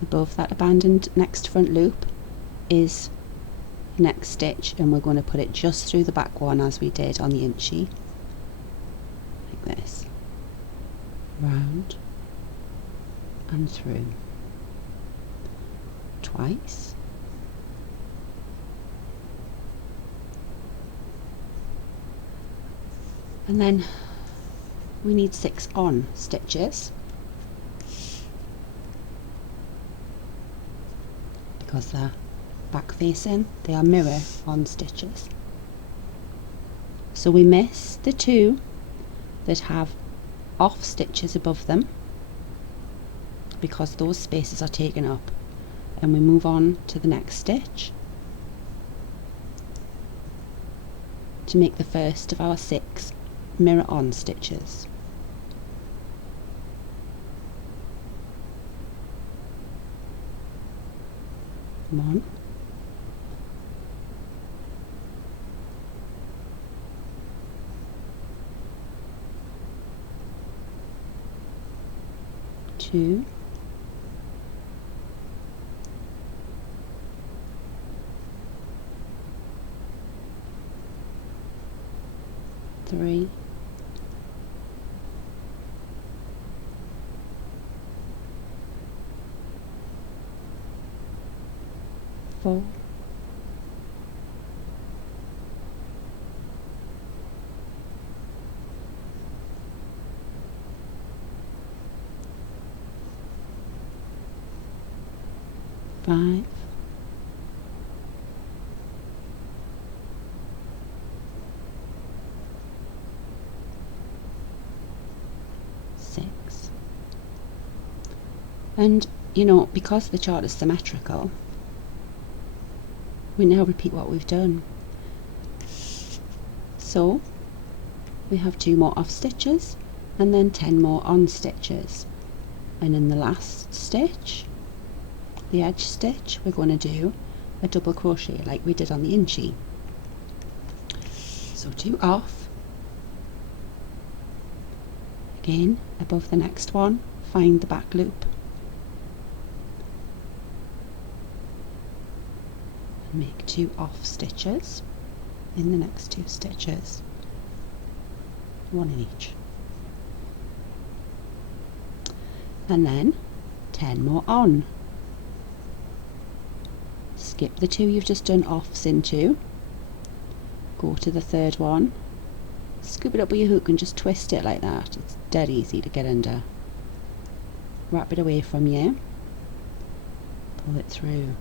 above that abandoned next front loop is next stitch, and we're going to put it just through the back one as we did on the inchy, like this, round and through twice. And then we need 6 on stitches because they're back facing, they are mirror on stitches. So we miss the 2 that have off stitches above them because those spaces are taken up, and we move on to the next stitch to make the first of our 6 mirror on stitches. One, two, three, 4, 5, 6. And you know, because the chart is symmetrical, we now repeat what we've done. So we have 2 more off stitches and then 10 more on stitches, and in the last stitch, the edge stitch, we're going to do a double crochet like we did on the inchy. So 2 off, again above the next one, find the back loop, make 2 off stitches in the next 2 stitches, 1 in each, and then 10 more on. Skip the 2 you've just done offs into, go to the 3rd one, scoop it up with your hook and just twist it like that. It's dead easy to get under. Wrap it away from you, pull it through.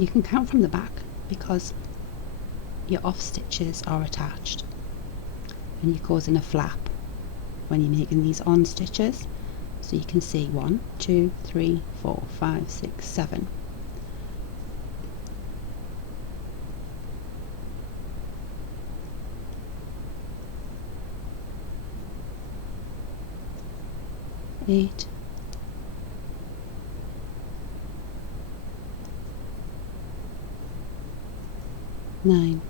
You can count from the back because your off stitches are attached and you're causing a flap when you're making these on stitches. So you can see 1, 2, 3, 4, 5, 6, 7. Eight, 9.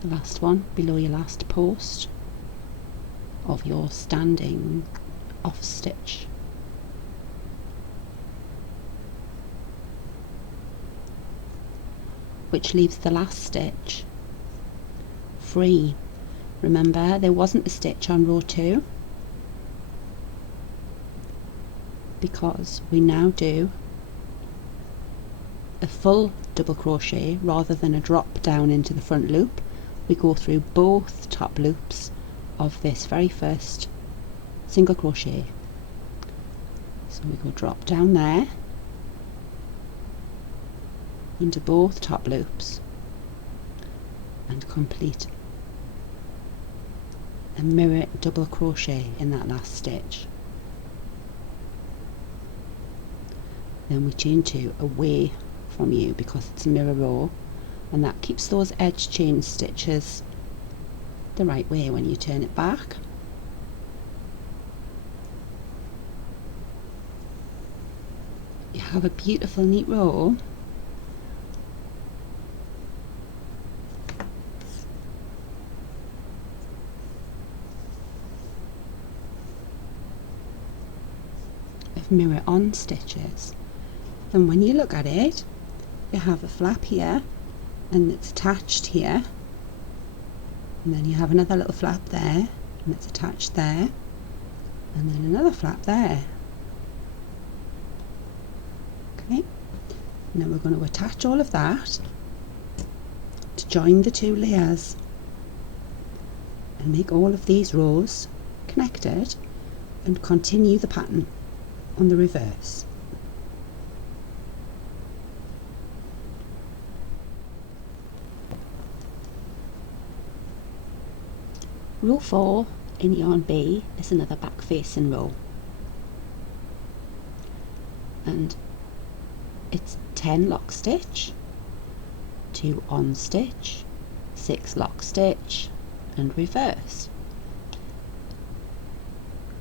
The last one below your last post of your standing off stitch. Which leaves the last stitch free. Remember, there wasn't a stitch on row 2 because we now do a full double crochet rather than a drop down into the front loop. We go through both top loops of this very first single crochet. So we go drop down there into both top loops and complete a mirror double crochet in that last stitch. Then we chain 2 away from you because it's a mirror row, and that keeps those edge chain stitches the right way when you turn it back. You have a beautiful neat row. Of mirror on stitches. And when you look at it, you have a flap here and it's attached here, and then you have another little flap there and it's attached there, and then another flap there. Okay, now we're going to attach all of that to join the 2 layers and make all of these rows connected and continue the pattern on the reverse. Row 4 in yarn B is another back facing row, and it's 10 lock stitch, 2 on stitch, 6 lock stitch and reverse.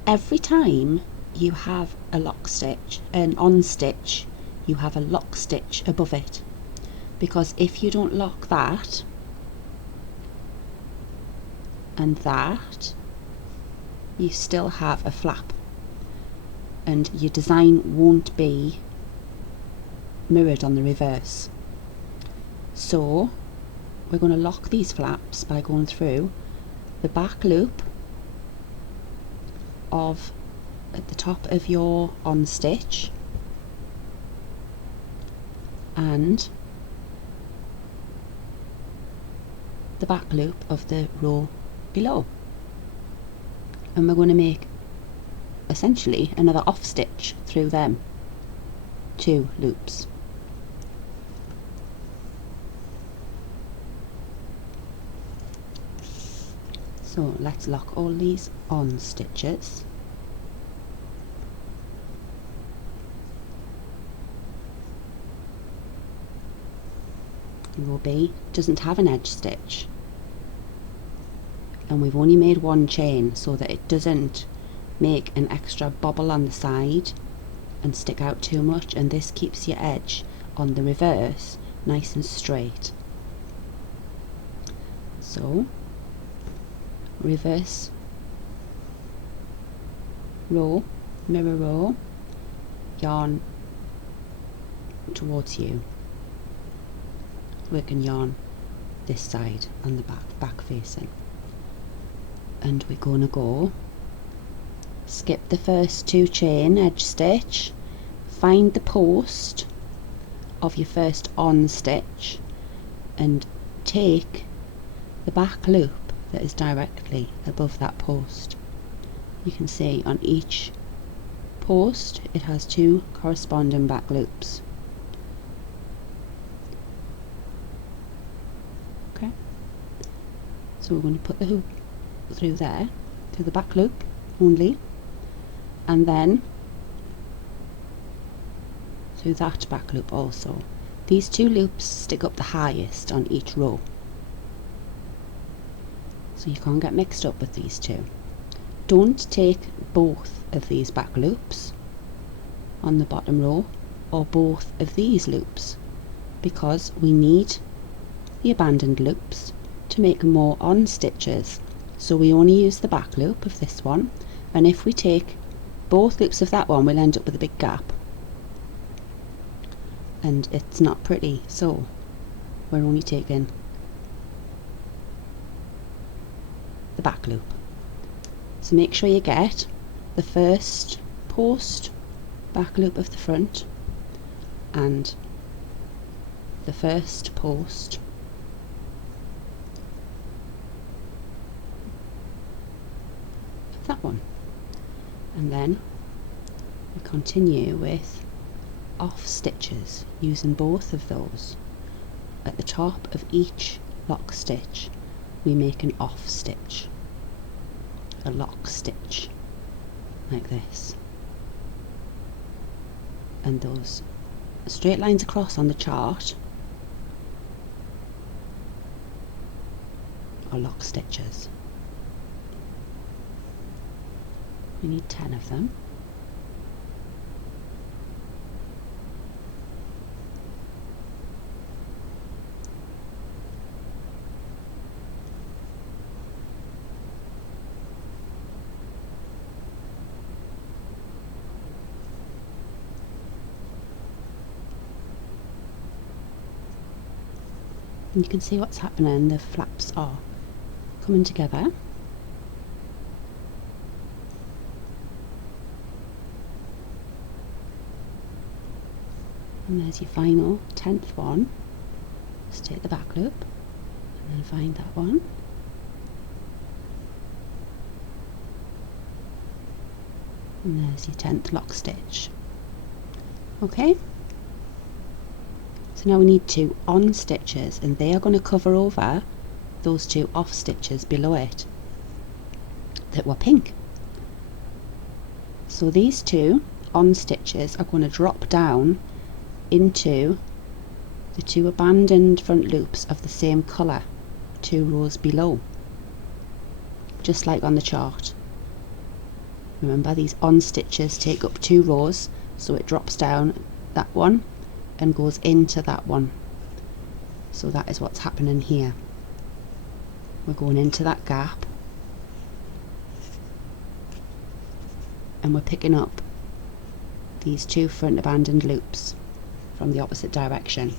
Every time you have a lock stitch, an on stitch, you have a lock stitch above it, because if you don't lock that and that, you still have a flap and your design won't be mirrored on the reverse. So we're going to lock these flaps by going through the back loop of at the top of your on stitch and the back loop of the row below, and we're going to make essentially another off stitch through them 2 loops. So let's lock all these on stitches. Row B doesn't have an edge stitch, and we've only made 1 chain so that it doesn't make an extra bobble on the side and stick out too much, and this keeps your edge on the reverse nice and straight. So reverse row, mirror row, yarn towards you, working yarn this side on the back facing, and we're going to go skip the first 2 chain edge stitch, find the post of your first on stitch and take the back loop that is directly above that post. You can see on each post it has 2 corresponding back loops. Okay, so we're going to put the hoop through there, through the back loop only, and then through that back loop also. These two loops stick up the highest on each row, so you can't get mixed up with these two. Don't take both of these back loops on the bottom row or both of these loops, because we need the abandoned loops to make more on stitches. So we only use the back loop of this one, and if we take both loops of that one, we'll end up with a big gap, and it's not pretty. So we're only taking the back loop. So make sure you get the first post back loop of the front and the first post of that one, and then we continue with off stitches using both of those. At the top of each lock stitch we make an off stitch, a lock stitch like this, and those straight lines across on the chart are lock stitches. We need 10 of them. And you can see what's happening, the flaps are coming together. And there's your final 10th one. Just take the back loop and then find that one. And there's your 10th lock stitch. Okay? So now we need 2 on stitches, and they are going to cover over those 2 off stitches below it that were pink. So these 2 on stitches are going to drop down into the 2 abandoned front loops of the same colour 2 rows below, just like on the chart. Remember, these on stitches take up 2 rows, so it drops down that one and goes into that one. So that is what's happening here. We're going into that gap and we're picking up these 2 front abandoned loops from the opposite direction.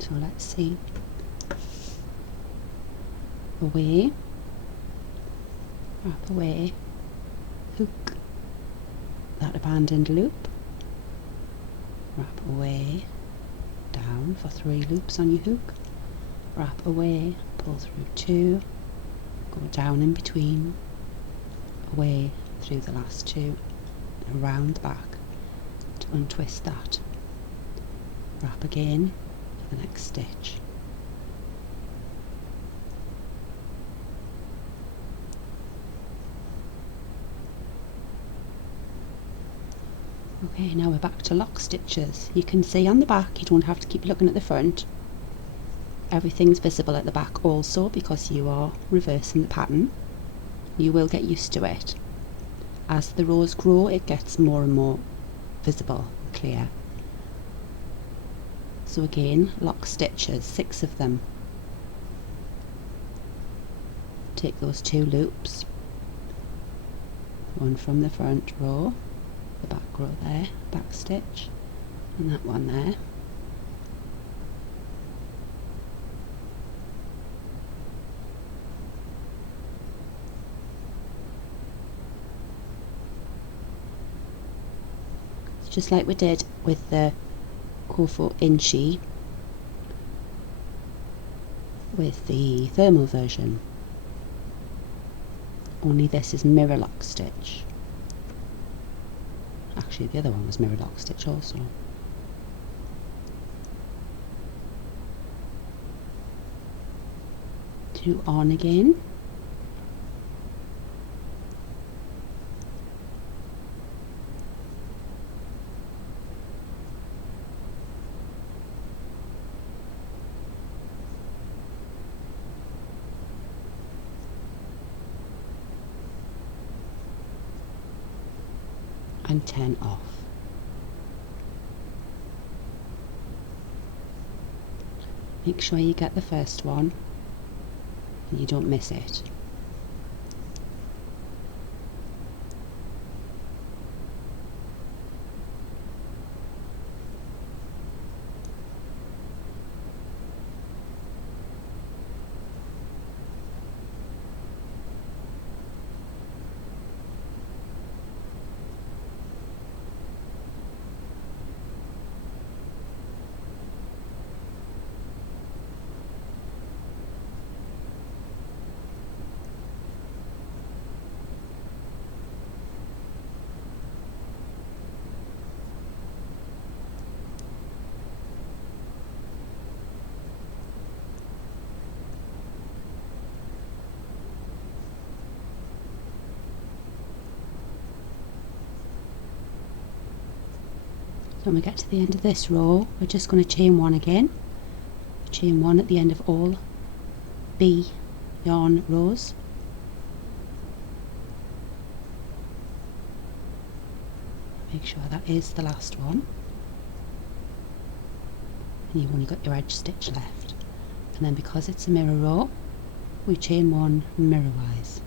So let's see. Away, wrap away, hook that abandoned loop, wrap away, down for 3 loops on your hook, wrap away, pull through 2, go down in between, away through the last 2, around the back to untwist that, wrap again for the next stitch. Okay, now we're back to lock stitches. You can see on the back, you don't have to keep looking at the front. Everything's visible at the back also because you are reversing the pattern. You will get used to it. As the rows grow, it gets more and more visible, clear. So again, lock stitches, 6 of them. Take those 2 loops, one from the front row, the back row there, back stitch, and that one there. It's just like we did with the CRO-faux inchy. with the thermal version, only this is mirror lock stitch. Actually the other one was mirror lock stitch also. To on again, and 10 off. Make sure you get the first one and you don't miss it. So when we get to the end of this row, we're just going to chain one again. Chain one at the end of all B yarn rows. Make sure that is the last one. And you've only got your edge stitch left. And then because it's a mirror row, we chain one mirror-wise.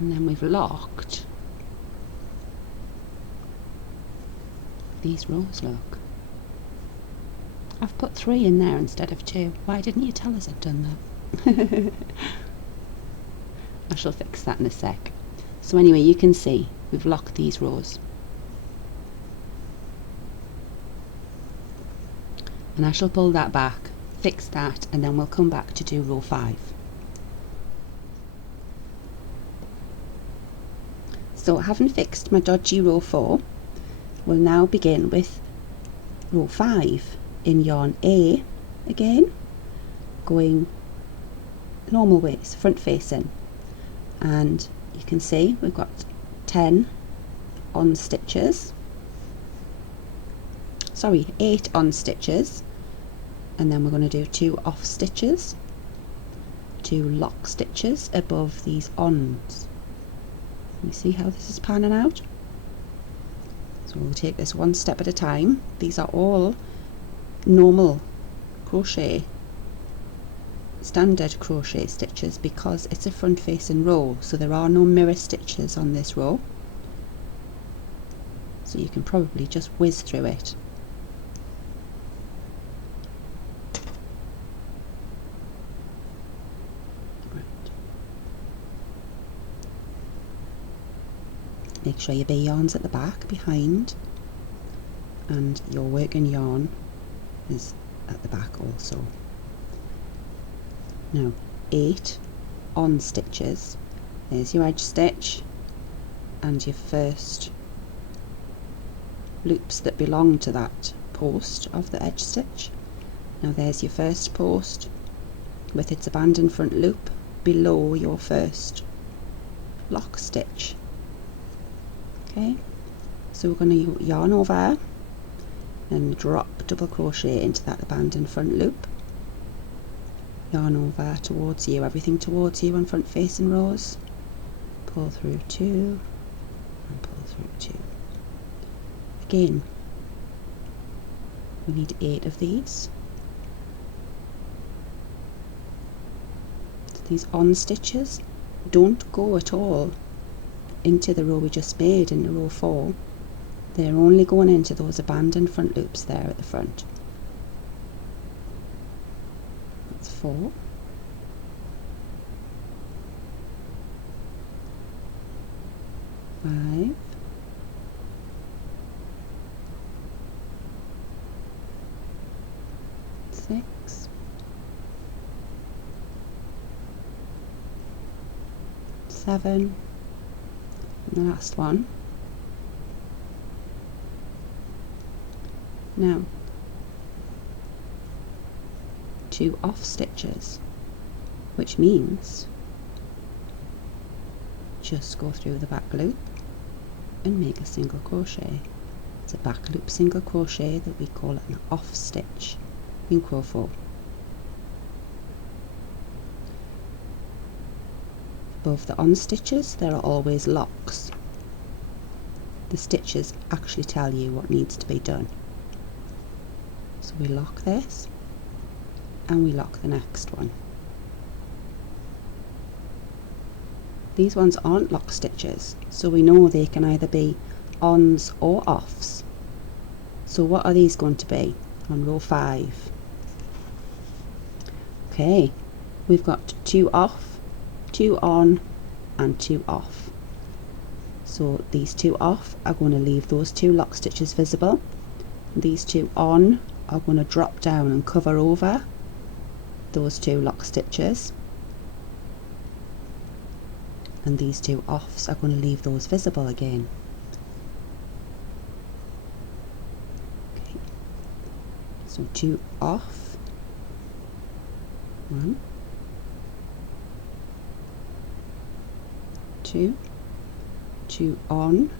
And then we've locked these rows, look. I've put 3 in there instead of 2. Why didn't you tell us I'd done that? I shall fix that in a sec. So anyway, you can see we've locked these rows. And I shall pull that back, fix that, and then we'll come back to do row 5. So having fixed my dodgy row 4, we'll now begin with row 5 in yarn A again, going normal ways, front facing. And you can see we've got 10 on stitches, sorry, 8 on stitches, and then we're going to do 2 off stitches, 2 lock stitches above these ons. You see how this is panning out? So we'll take this one step at a time. These are all normal crochet, standard crochet stitches, because it's a front facing row, so there are no mirror stitches on this row, so you can probably just whiz through it. Make sure your B yarn's at the back behind, and your working yarn is at the back also. Now 8 on stitches, there's your edge stitch and your first loops that belong to that post of the edge stitch. Now there's your first post with its abandoned front loop below your first lock stitch. Okay, so we're going to yarn over and drop double crochet into that abandoned front loop, yarn over towards you, everything towards you on front facing rows, pull through 2 and pull through 2. Again, we need 8 of these. So these on stitches don't go at all into the row we just made, into row 4. They're only going into those abandoned front loops there at the front. That's 4. 5. 6, 7, and the last one. Now 2 off stitches, which means just go through the back loop and make a single crochet. It's a back loop single crochet that we call an off stitch in CRO-faux. Above the on stitches there are always locks. The stitches actually tell you what needs to be done. So we lock this and we lock the next one. These ones aren't lock stitches, so we know they can either be ons or offs. So what are these going to be on row 5? Okay, we've got 2 off, 2 on and 2 off. So these 2 off are going to leave those 2 lock stitches visible. These 2 on are going to drop down and cover over those 2 lock stitches, and these 2 offs are going to leave those visible again. Okay. So 2 off, 1, 2, 2 on,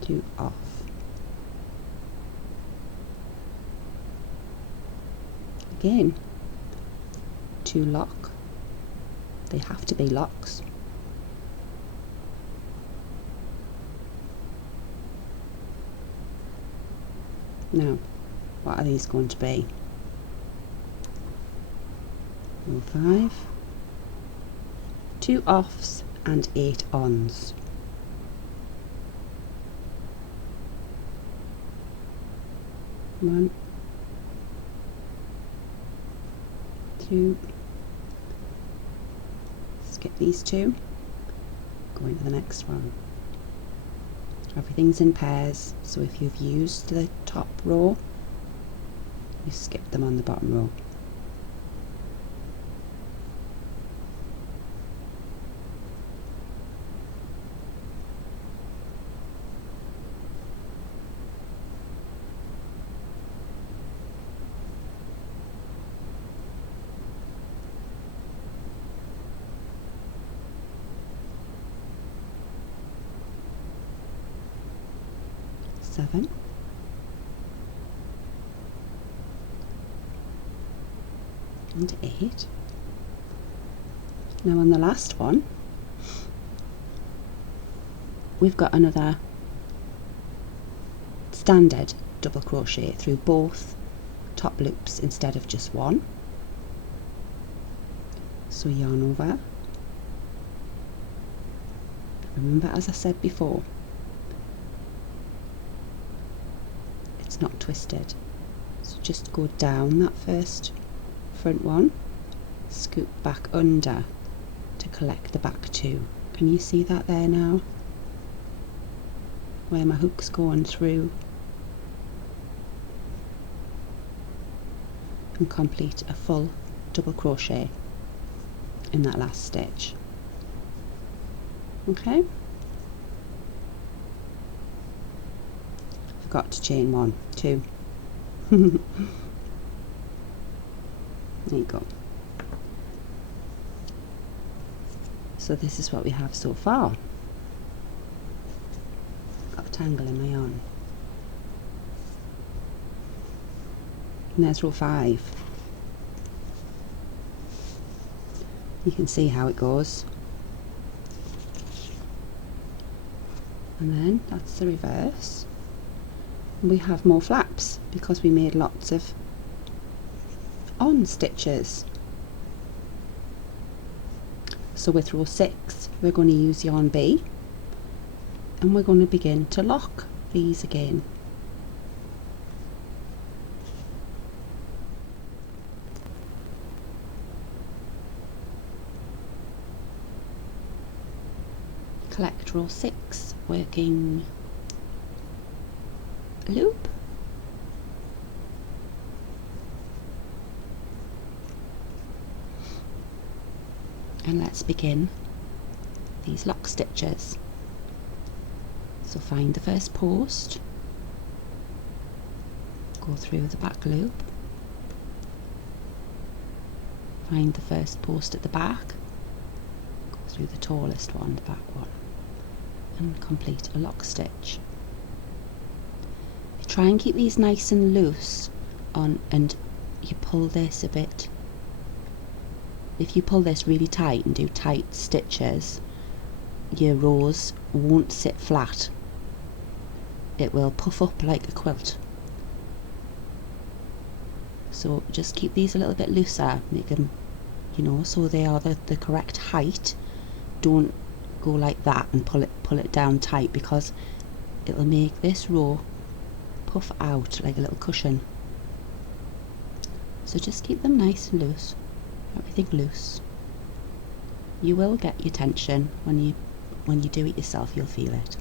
2 off. Again, 2 lock. They have to be locks. Now, what are these going to be? Row 5, 2 offs and 8 ons. 1, 2, skip these 2, go into the next one. Everything's in pairs, so if you've used the top row, you skip them on the bottom row. Seven, and 8. Now on the last one we've got another standard double crochet through both top loops instead of just one. So yarn over. Remember, as I said before, it's not twisted, so just go down that first front one, scoop back under to collect the back 2. Can you see that there now, where my hook's going through, and complete a full double crochet in that last stitch. Okay, forgot to chain 1, 2. There you go. So this is what we have so far. Got a tangle in my yarn. And there's row 5. You can see how it goes. And then that's the reverse. And we have more flaps because we made lots of on stitches. So with row 6 we're going to use yarn B, and we're going to begin to lock these again. collect row 6 working loop. And let's begin these lock stitches. So find the first post, go through the back loop, find the first post at the back, go through the tallest one, the back one, and complete a lock stitch. You try and keep these nice and loose on, and you pull this a bit. If you pull this really tight and do tight stitches, your rows won't sit flat. It will puff up like a quilt. So just keep these a little bit looser, make them, you know, so they are the correct height. Don't go like that and pull it down tight, because it'll make this row puff out like a little cushion. So just keep them nice and loose. Everything loose. You will get your tension when you do it yourself. You'll feel it.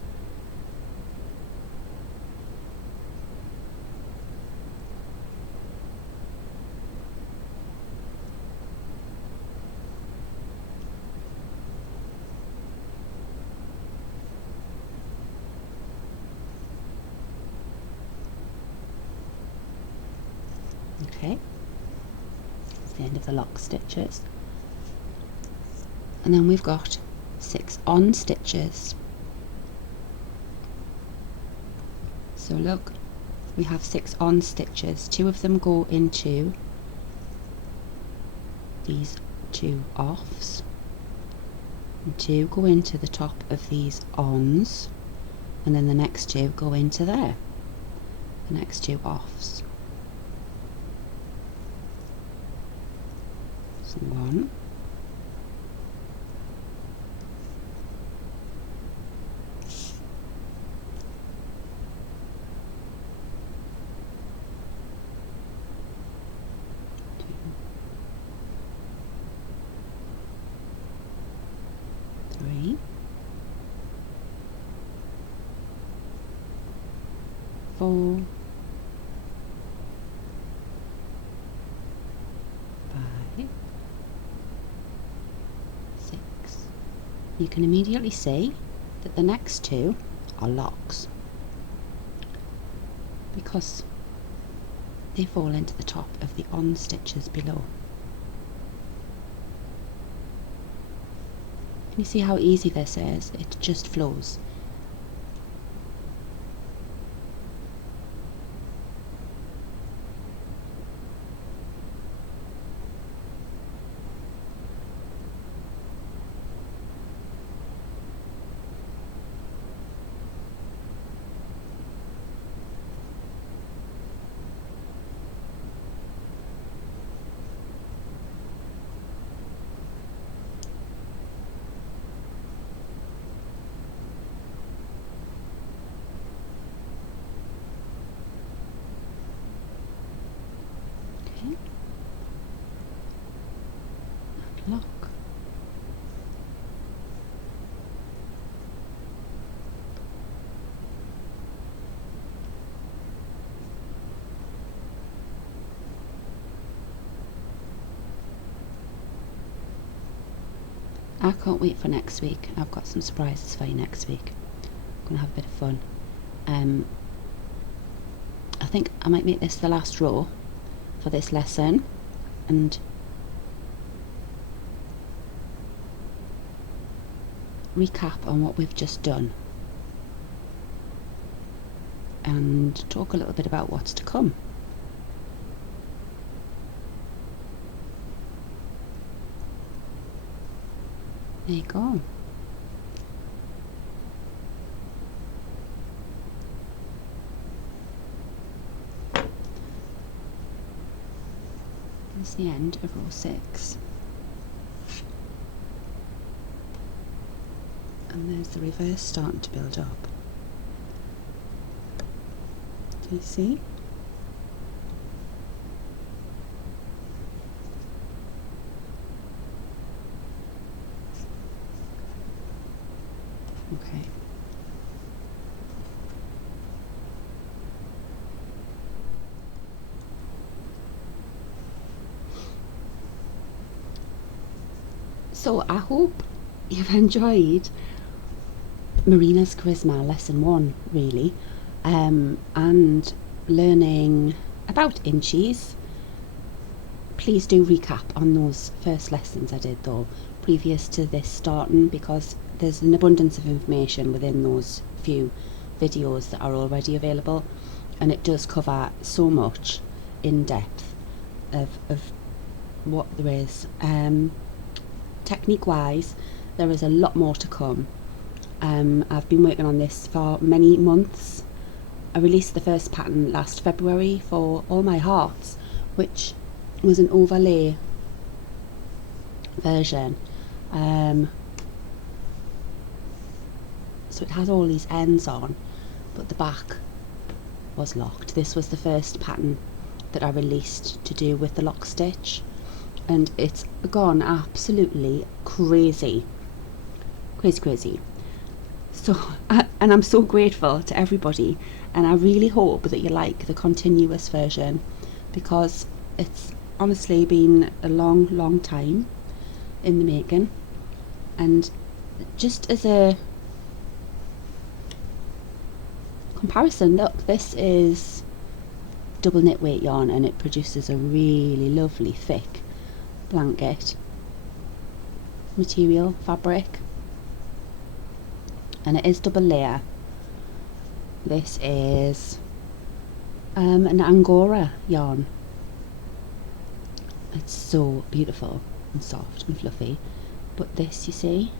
Okay. The end of the lock stitches, and then we've got 6 on stitches. So look, we have 6 on stitches. 2 of them go into these 2 offs, and 2 go into the top of these ons, and then the next 2 go into there, the next 2 offs. 1, 2, 3, 4, 5. You can immediately see that the next 2 are locks, because they fall into the top of the on stitches below. Can you see how easy this is? It just flows. Lock. I can't wait for next week. I've got some surprises for you next week. I'm going to have a bit of fun. I think I might make this the last row for this lesson, and recap on what we've just done, and talk a little bit about what's to come. There you go. That's the end of row 6. And there's the reverse starting to build up. Do you see? So I hope you've enjoyed Marina's Charisma Lesson 1, really, and learning about inches. Please do recap on those first lessons I did though, previous to this starting, because there's an abundance of information within those few videos that are already available, and it does cover so much in depth of what there is. Technique wise, there is a lot more to come. I've been working on this for many months. I released the first pattern last February for All My Hearts, which was an overlay version. So it has all these ends on, but the back was locked. This was the first pattern that I released to do with the lock stitch, and it's gone absolutely crazy. So and I'm so grateful to everybody, and I really hope that you like the continuous version, because it's honestly been a long time in the making. And just as a comparison, look, this is double knit weight yarn, and it produces a really lovely thick blanket material fabric, and it is double layer. This is an Angora yarn. It's so beautiful and soft and fluffy, but this, you see,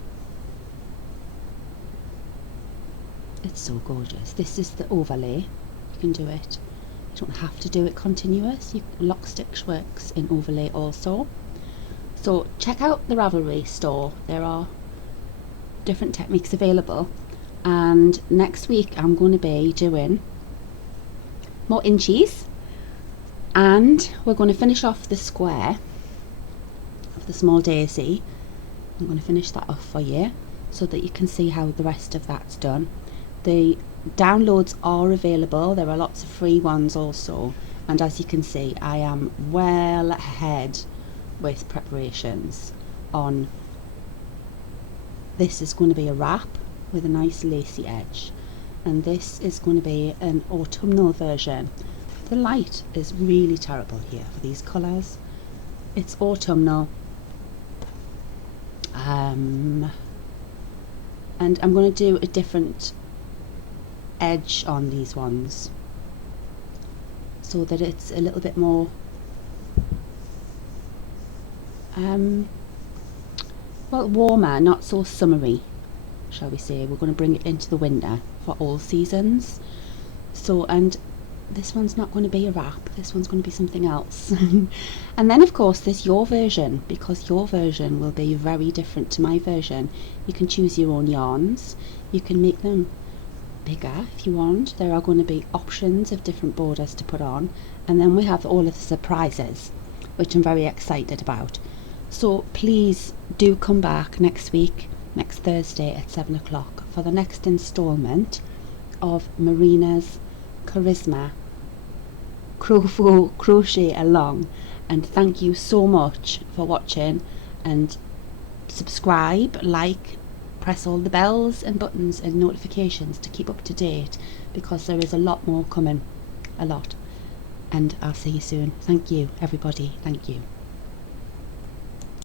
it's so gorgeous. This is the overlay. You can do it, you don't have to do it continuous. Lock stitch works in overlay also. So check out the Ravelry store, there are different techniques available. And next week I'm going to be doing more inchies, and we're going to finish off the square of the small daisy. I'm going to finish that off for you so that you can see how the rest of that's done. The downloads are available, there are lots of free ones also, and as you can see I am well ahead with preparations on. This is going to be a wrap with a nice lacy edge, and this is going to be an autumnal version. The light is really terrible here for these colours. It's autumnal, and I'm going to do a different edge on these ones so that it's a little bit more well, warmer, not so summery, shall we say. We're going to bring it into the winter for all seasons. So, and this one's not going to be a wrap, this one's going to be something else. And then of course there's your version, because your version will be very different to my version. You can choose your own yarns, you can make them bigger if you want. There are going to be options of different borders to put on, and then we have all of the surprises, which I'm very excited about. So please do come back next week, next Thursday at 7 o'clock for the next instalment of Marina's Charisma CRO-faux Crochet Along. And thank you so much for watching, and subscribe, like, press all the bells and buttons and notifications to keep up to date, because there is a lot more coming, a lot. And I'll see you soon. Thank you everybody, thank you.